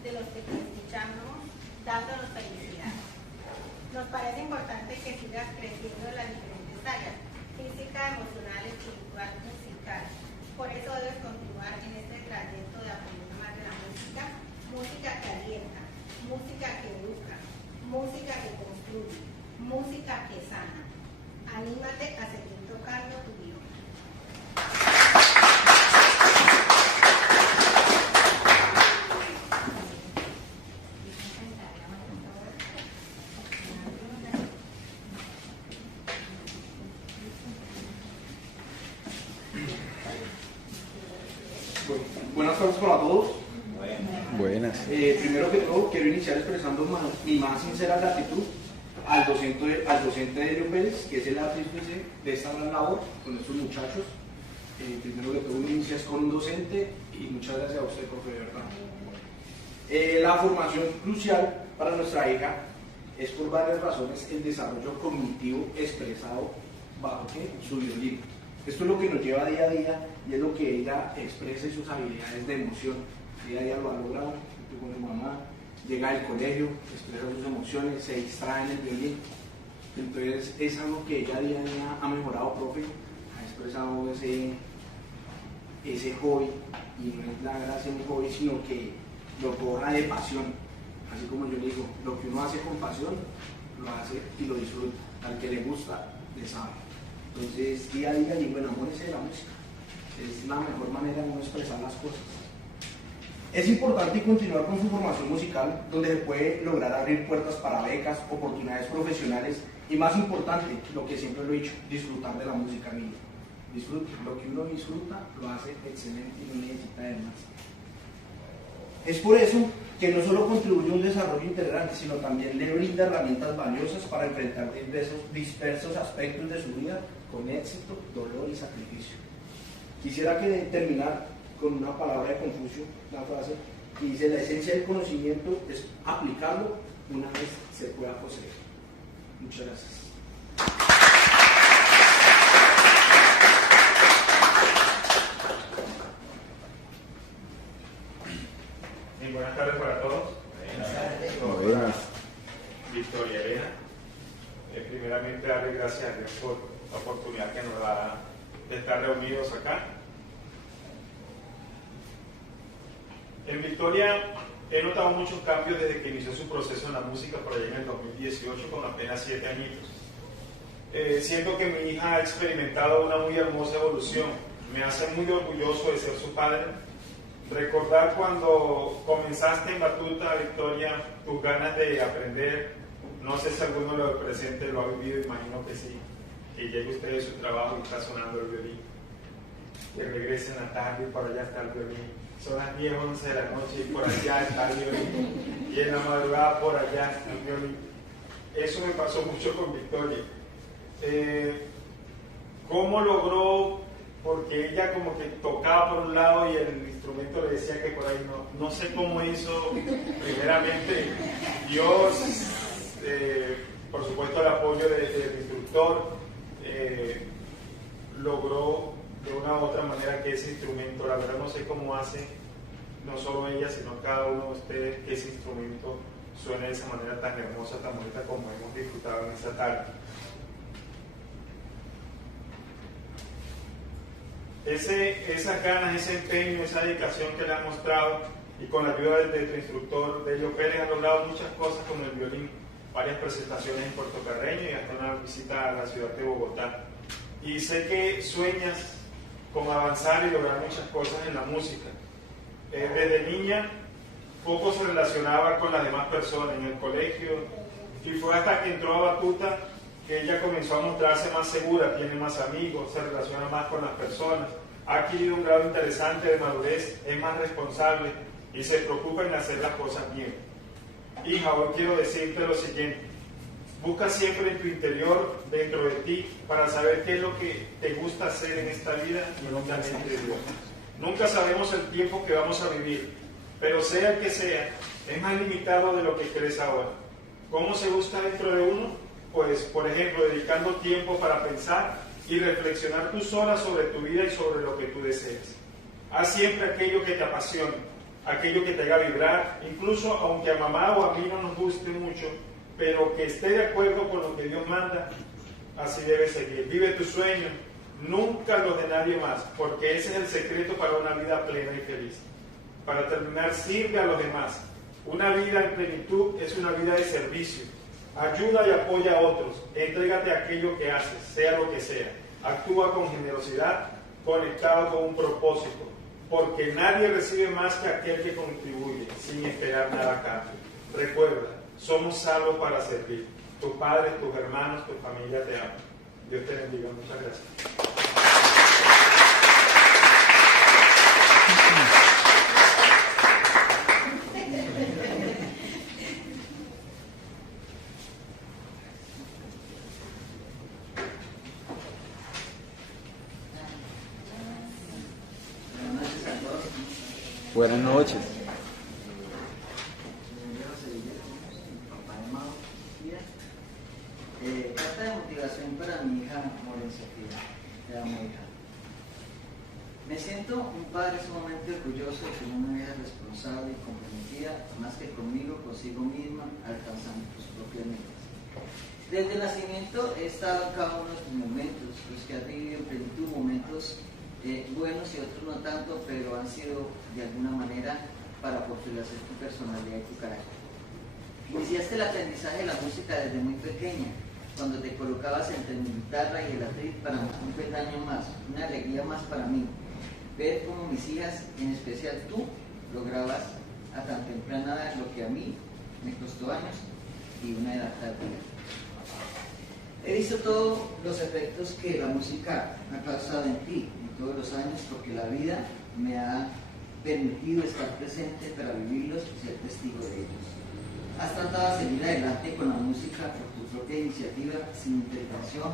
de los que te escuchamos, dándonos felicidad. Nos parece importante que sigas creciendo en las diferentes áreas, física, emocional, espiritual, musical. Por eso debes continuar en este trayecto de aprender más de la música, música que alienta, música que educa, música que construye, música que sana. Anímate a seguir tocando tu violín. Buenas tardes para todos. Buenas. Primero que todo, quiero iniciar expresando mi más sincera gratitud al docente Helio Pérez, que es el artífice de esta gran labor con estos muchachos. Primero que todo, uno inicia con un docente y muchas gracias a usted, profe, de verdad. La formación crucial para nuestra hija es por varias razones el desarrollo cognitivo expresado bajo su violín. Esto es lo que nos lleva día a día y es lo que ella expresa en sus habilidades de emoción. Día a día lo ha logrado, con su mamá, llega al colegio, expresa sus emociones, se distrae en el violín. Entonces es algo que ella día a día ha mejorado, profe, ha expresado ese hobby, y no es la gracia de un hobby, sino que lo cobra de pasión. Así como yo digo, lo que uno hace con pasión, lo hace y lo disfruta. Al que le gusta, le sabe. Entonces, día a día, digo, enamórese de la música. Es la mejor manera de uno expresar las cosas. Es importante continuar con su formación musical, donde se puede lograr abrir puertas para becas, oportunidades profesionales y, más importante, lo que siempre lo he dicho, disfrutar de la música, niño. Disfrute. Lo que uno disfruta lo hace excelente y no necesita de más. Es por eso que no solo contribuye a un desarrollo integral, sino también le brinda herramientas valiosas para enfrentar dispersos aspectos de su vida con éxito, dolor y sacrificio. Quisiera terminar con una palabra de Confucio, una frase que dice: la esencia del conocimiento es aplicarlo una vez se pueda poseer. Muchas gracias. Buenas tardes para todos. Buenas. Victoria Elena. Primeramente darle gracias a Dios por la oportunidad que nos da de estar reunidos acá. En Victoria he notado muchos cambios desde que inició su proceso en la música por allá en el 2018 con apenas 7 añitos. Siento que mi hija ha experimentado una muy hermosa evolución. Me hace muy orgulloso de ser su padre. Recordar cuando comenzaste en batuta, Victoria, tus ganas de aprender, no sé si alguno de los presentes lo ha vivido, imagino que sí, que llegue usted de su trabajo y está sonando el violín, que regrese en la tarde y por allá está el violín, son las 10, 11 de la noche y por allá está el violín, y en la madrugada por allá está el violín. Eso me pasó mucho con Victoria. ¿Cómo logró? Porque ella como que tocaba por un lado y el instrumento le decía que por ahí no sé cómo hizo. Primeramente Dios, por supuesto el apoyo del instructor, logró de una u otra manera que ese instrumento, la verdad no sé cómo hace, no solo ella sino cada uno de ustedes, que ese instrumento suene de esa manera tan hermosa, tan bonita como hemos disfrutado en esta tarde. Esas ganas, ese empeño, esa dedicación que le ha mostrado y con la ayuda de tu instructor, de Helio Pérez, ha logrado muchas cosas con el violín, varias presentaciones en Puerto Carreño y hasta una visita a la ciudad de Bogotá. Y sé que sueñas con avanzar y lograr muchas cosas en la música. Desde niña poco se relacionaba con las demás personas en el colegio y fue hasta que entró a batuta que ella comenzó a mostrarse más segura, tiene más amigos, se relaciona más con las personas, ha adquirido un grado interesante de madurez, es más responsable y se preocupa en hacer las cosas bien. Hija, hoy quiero decirte lo siguiente: busca siempre en tu interior, dentro de ti, para saber qué es lo que te gusta hacer en esta vida y no solamente de Dios. Nunca sabemos el tiempo que vamos a vivir, pero sea el que sea, es más limitado de lo que crees ahora. ¿Cómo se busca dentro de uno? Pues, por ejemplo, dedicando tiempo para pensar y reflexionar tú sola sobre tu vida y sobre lo que tú deseas. Haz siempre aquello que te apasione. aquello que te haga vibrar, incluso aunque a mamá o a mí no nos guste mucho, pero que esté de acuerdo con lo que Dios manda, así debe seguir. Vive tu sueño, nunca los de nadie más, porque ese es el secreto para una vida plena y feliz. Para terminar, sirve a los demás. Una vida en plenitud es una vida de servicio. Ayuda y apoya a otros. Entrégate a aquello que haces, sea lo que sea. Actúa con generosidad, conectado con un propósito, porque nadie recibe más que aquel que contribuye, sin esperar nada a cambio. Recuerda, somos salvos para servir. Tus padres, tus hermanos, tu familia te aman. Dios te bendiga. Muchas gracias. Buenas noches. Carta de motivación para mi hija Moren Sofía. Te amo, hija. Me siento un padre sumamente orgulloso de tener una hija responsable y comprometida, más que conmigo, consigo misma, alcanzando tus propias metas. Desde el nacimiento he estado en cada uno de tus momentos, los que has vivido en plenitud, momentos buenos y otros no tanto, pero han sido de alguna manera para fortalecer tu personalidad y tu carácter. Iniciaste el aprendizaje de la música desde muy pequeña, cuando te colocabas entre mi guitarra y el atril para mí un peldaño más, una alegría más para mí. Ver cómo mis hijas, en especial tú, lograbas a tan temprana edad lo que a mí me costó años y una edad tardía. He visto todos los efectos que la música ha causado en ti en todos los años, porque la vida me ha permitido estar presente para vivirlos y ser testigo de ellos. Has tratado de seguir adelante con la música por tu propia iniciativa, sin intervención,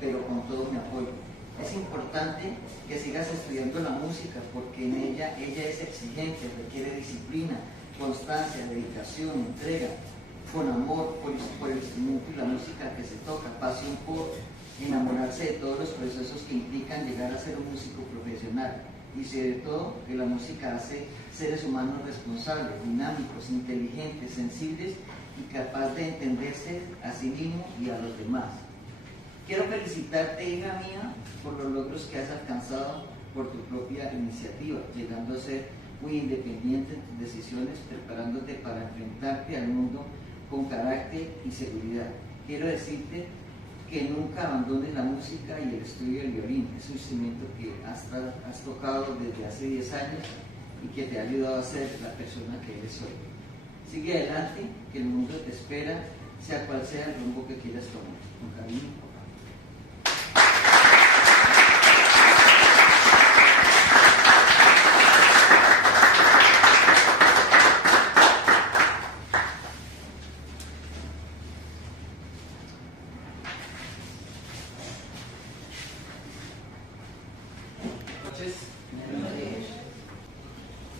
pero con todo mi apoyo. Es importante que sigas estudiando la música, porque en ella es exigente, requiere disciplina, constancia, dedicación, entrega, con amor por el instrumento y la música que se toca, pasión por enamorarse de todos los procesos que implican llegar a ser un músico profesional, y sobre todo que la música hace seres humanos responsables, dinámicos, inteligentes, sensibles y capaz de entenderse a sí mismo y a los demás. Quiero felicitarte, hija mía, por los logros que has alcanzado por tu propia iniciativa, llegando a ser muy independiente en tus decisiones, preparándote para enfrentarte al mundo con carácter y seguridad. Quiero decirte que nunca abandones la música y el estudio del violín. Es un instrumento que has tocado desde hace 10 años y que te ha ayudado a ser la persona que eres hoy. Sigue adelante, que el mundo te espera, sea cual sea el rumbo que quieras tomar. Con cariño, papá.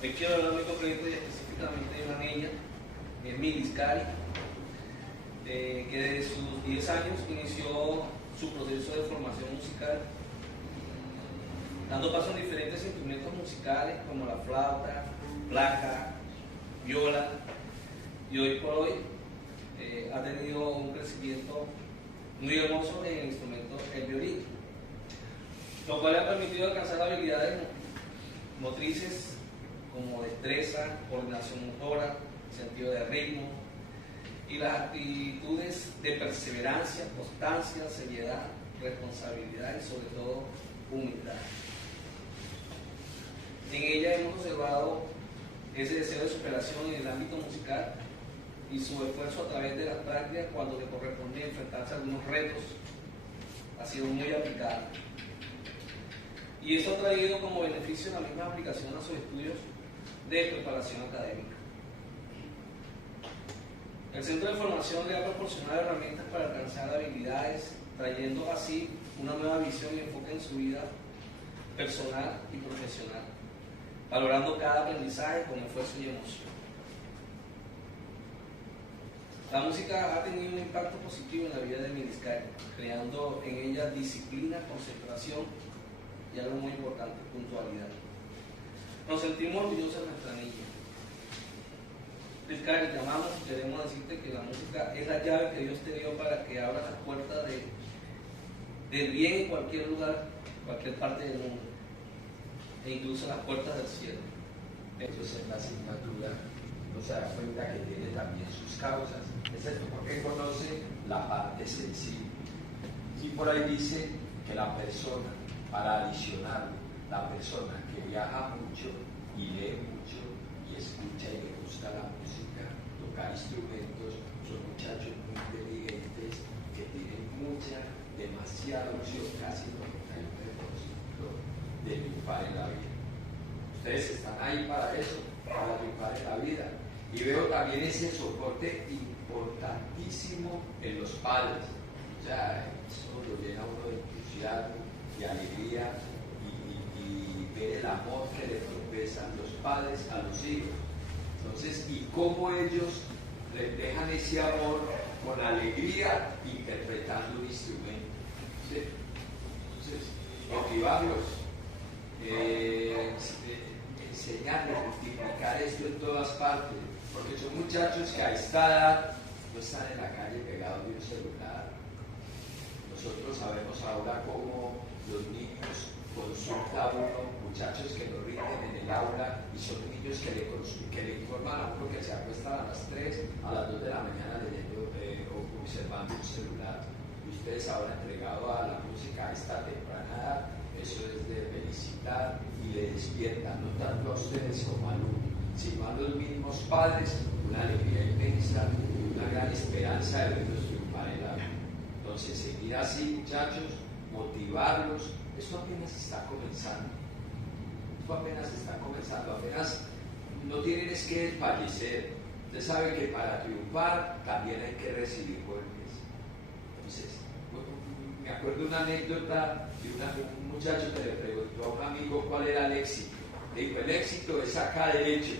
Hoy quiero hablar muy concreto y específicamente de una niña, Emilis Cari, que desde sus 10 años inició su proceso de formación musical, dando paso en diferentes instrumentos musicales como la flauta, placa, viola, y hoy por hoy ha tenido un crecimiento muy hermoso en el instrumento el violín, lo cual le ha permitido alcanzar habilidades motrices como destreza, coordinación motora, sentido de ritmo y las actitudes de perseverancia, constancia, seriedad, responsabilidad y sobre todo humildad. En ella hemos observado ese deseo de superación en el ámbito musical y su esfuerzo a través de las prácticas cuando le corresponde enfrentarse a algunos retos ha sido muy aplicada. Y eso ha traído como beneficio la misma aplicación a sus estudios de preparación académica. El Centro de Formación le ha proporcionado herramientas para alcanzar habilidades, trayendo así una nueva visión y enfoque en su vida personal y profesional, valorando cada aprendizaje con esfuerzo y emoción. La música ha tenido un impacto positivo en la vida de Emilis Cari, creando en ella disciplina, concentración y algo muy importante, puntualidad. Nos sentimos orgullosos de nuestra niña. Prisca, te llamamos y queremos decirte que la música es la llave que Dios te dio para que abras las puertas del bien en cualquier lugar, cualquier parte del mundo, e incluso las puertas del cielo. Entonces en la asignatura no se da cuenta que tiene también sus causas, excepto porque conoce la parte sensible. Y por ahí dice que la persona, para adicionarlo, la persona que viaja mucho y lee mucho y escucha y le gusta la música, tocar instrumentos, son muchachos muy inteligentes que tienen demasiada opción, casi 99% de triunfar en la vida. Ustedes están ahí para eso, para triunfar en la vida. Y veo también ese soporte importantísimo en los padres. O sea, eso lo llena uno de entusiasmo, de alegría y ver el amor que le profesan los padres a los hijos. Entonces, y cómo ellos les dejan ese amor con alegría interpretando un instrumento. ¿Sí? Entonces, motivarlos, enseñarles, multiplicar esto en todas partes, porque son muchachos que a esta edad no están en la calle pegados de un celular. Nosotros sabemos ahora cómo los niños consultan a uno, muchachos que lo rinden en el aula, y son niños que le informan a uno que se acuestan a las 3, a las 2 de la mañana leyendo o observando un celular. Y ustedes ahora entregado a la música a esta temprana edad, eso es de felicitar y le despierta no tanto a ustedes como al alumnos, sino a los mismos padres una alegría inmensa, una gran esperanza de verlos triunfar en la vida. Entonces, seguir así, muchachos, motivarlos. Esto apenas está comenzando. Apenas no tienen es que desfallecer. Usted sabe que para triunfar también hay que recibir golpes. Entonces, me acuerdo una anécdota de un muchacho que le preguntó a un amigo cuál era el éxito. Le dijo, el éxito es acá derecho.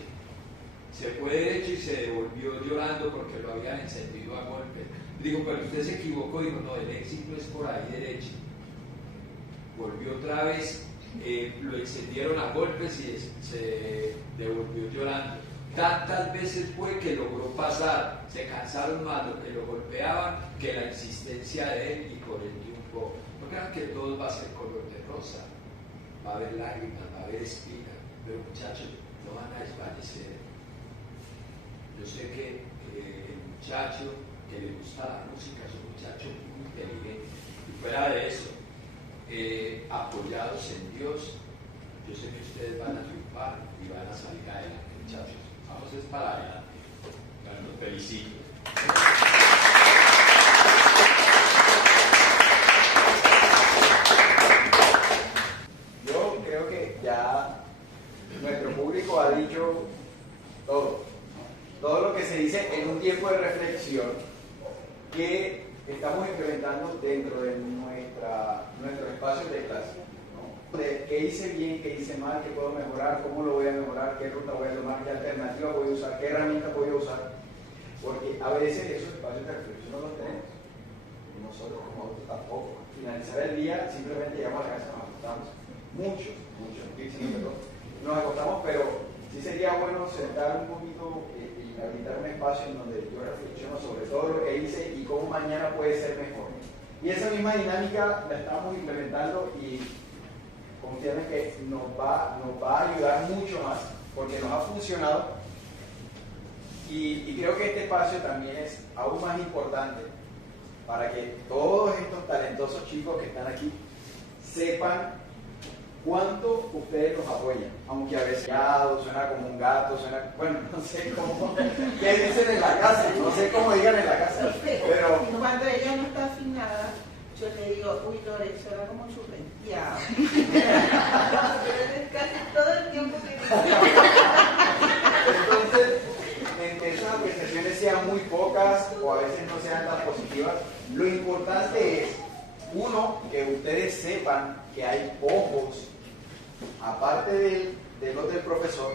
Se fue derecho y se devolvió llorando porque lo habían encendido a golpes. Dijo, pero usted se equivocó. Dijo, no, el éxito es por ahí derecho. Volvió otra vez, lo encendieron a golpes y se devolvió llorando. Tantas veces fue que logró pasar, se cansaron más lo que lo golpeaban que la insistencia de él, y por el triunfo. No crean que todo va a ser color de rosa, va a haber lágrimas, va a haber espinas, pero muchachos, no van a desvanecer. Yo sé que el muchacho que le gusta la música es un muchacho muy inteligente, y fuera de eso, apoyados en Dios, yo sé que ustedes van a triunfar y van a salir adelante, muchachos. Vamos a estar adelante. Bueno, los felicito. Yo creo que ya nuestro público ha dicho todo, ¿no? Todo lo que se dice en un tiempo de reflexión que estamos implementando dentro de nuestro espacio de clase, ¿no? De qué hice bien, qué hice mal, qué puedo mejorar, cómo lo voy a mejorar, qué ruta voy a tomar, qué alternativa voy a usar, qué herramienta voy a usar, porque a veces esos espacios de reflexión no los tenemos, y nosotros como adultos tampoco. Finalizar el día, simplemente llegamos a la casa, nos acostamos, muchos, nos acostamos, pero sí sería bueno sentar un poquito y habilitar un espacio en donde yo reflexiono sobre todo lo que hice y cómo mañana puede ser mejor. Y esa misma dinámica la estamos implementando y confiamos en que nos va a ayudar mucho más, porque nos ha funcionado, y creo que este espacio también es aún más importante para que todos estos talentosos chicos que están aquí sepan cuánto ustedes los apoyan, aunque a veces suena como un gato, suena, bueno, no sé cómo, qué dicen en la casa, no sé cómo digan en la casa, pero cuando ella no está afinada, yo le digo, uy, Lore, suena como churrenteado. Casi todo el tiempo que entonces, entre esas apreciaciones sean muy pocas o a veces no sean tan positivas, lo importante es, uno, que ustedes sepan que hay ojos, aparte de los del profesor,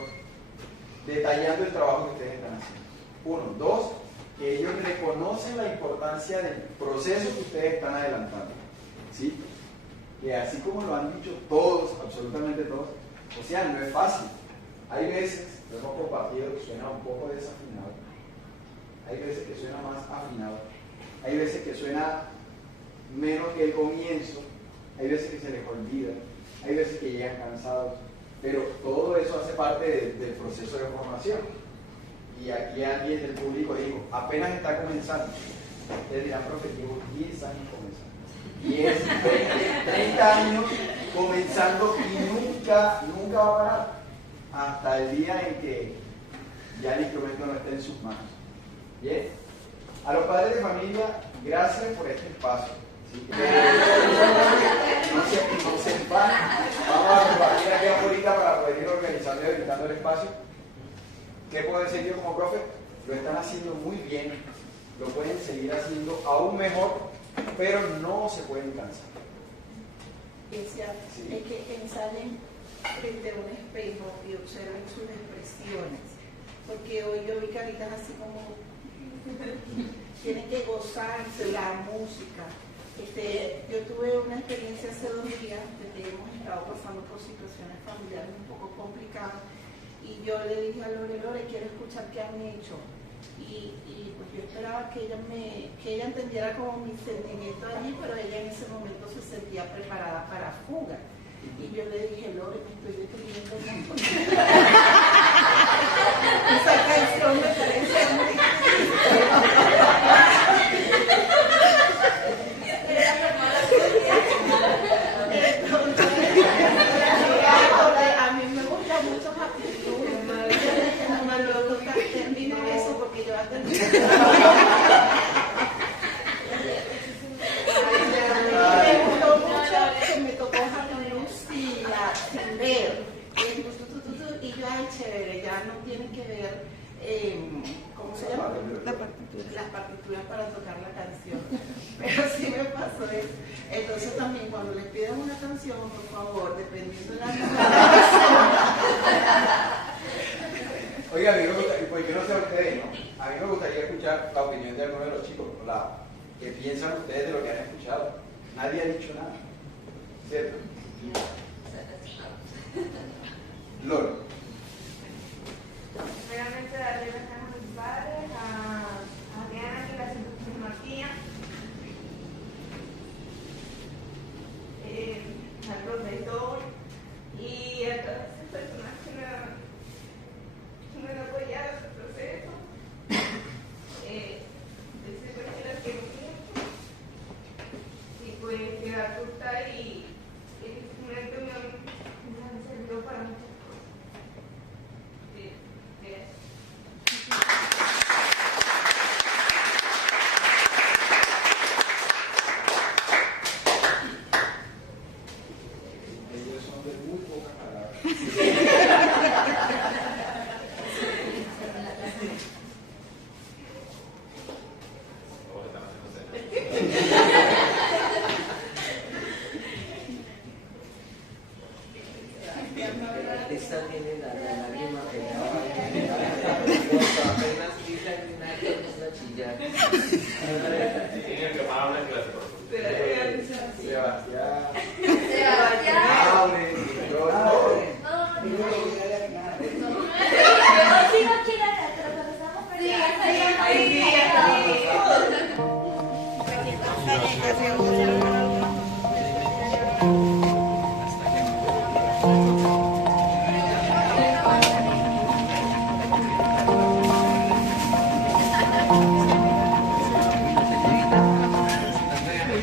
detallando el trabajo que ustedes están haciendo. Uno. Dos, que ellos reconocen la importancia del proceso que ustedes están adelantando. ¿Sí? Que así como lo han dicho todos, absolutamente todos, o sea, no es fácil. Hay veces, lo hemos compartido, que suena un poco desafinado, hay veces que suena más afinado, hay veces que suena menos que el comienzo, hay veces que se les olvida, hay veces que llegan cansados, pero todo eso hace parte del proceso de formación. Y aquí alguien del público dijo, apenas está comenzando. Ustedes dirán, profe, llevo 10 años comenzando. 10, 20, 30 años comenzando y nunca va a parar. Hasta el día en que ya el instrumento no esté en sus manos. Bien. A los padres de familia, gracias por este espacio. ¿Sí? No se empanen. Vamos a compartir aquí ahorita para poder ir organizando y habilitando el espacio. ¿Qué puedo decir yo como profe? Lo están haciendo muy bien, lo pueden seguir haciendo aún mejor, pero no se pueden cansar. Es que ensayen frente a un espejo y observen sus expresiones, porque hoy yo vi caritas así como tienen que gozarse la música. Yo tuve una experiencia hace 2 días de que hemos estado pasando por situaciones familiares un poco complicadas y yo le dije a Lore, quiero escuchar qué han hecho. Y pues yo esperaba que ella entendiera como mi sentimiento allí, pero ella en ese momento se sentía preparada para fuga. Y yo le dije, Lore, me estoy deprimiendo mucho. Esa canción me parece muy a mí me gusta mucho aptitud. No termino eso porque yo hasta me gustó mucho que me tocó Javier Luz sin ver. Y yo, ay, chévere, ya no tienen que ver, ¿cómo se llama? Las partituras para tocar la canción. Pero sí me pasó eso. Entonces también cuando les pidan una canción, por favor, dependiendo de la canción. Oiga, a mí me gustaría, pues yo no sé a ustedes, ¿no? A mí me gustaría escuchar la opinión de algunos de los chicos, ¿qué piensan ustedes de lo que han escuchado? Nadie ha dicho nada, ¿cierto? Lore. Realmente darle gracias a mis padres, a Diana que la psicología, al profesor y a todas esas personas que me han apoyado en el proceso. Decirles que las quiero mucho y pues que la ruta y el instrumento me han servido para muchas cosas. Ellos son de muy pocas palabras. El artista tiene la lágrima pegada. Apenas quita el vinagre, empieza a chillar. Tiene que más hablar que la Sebastián. Sí,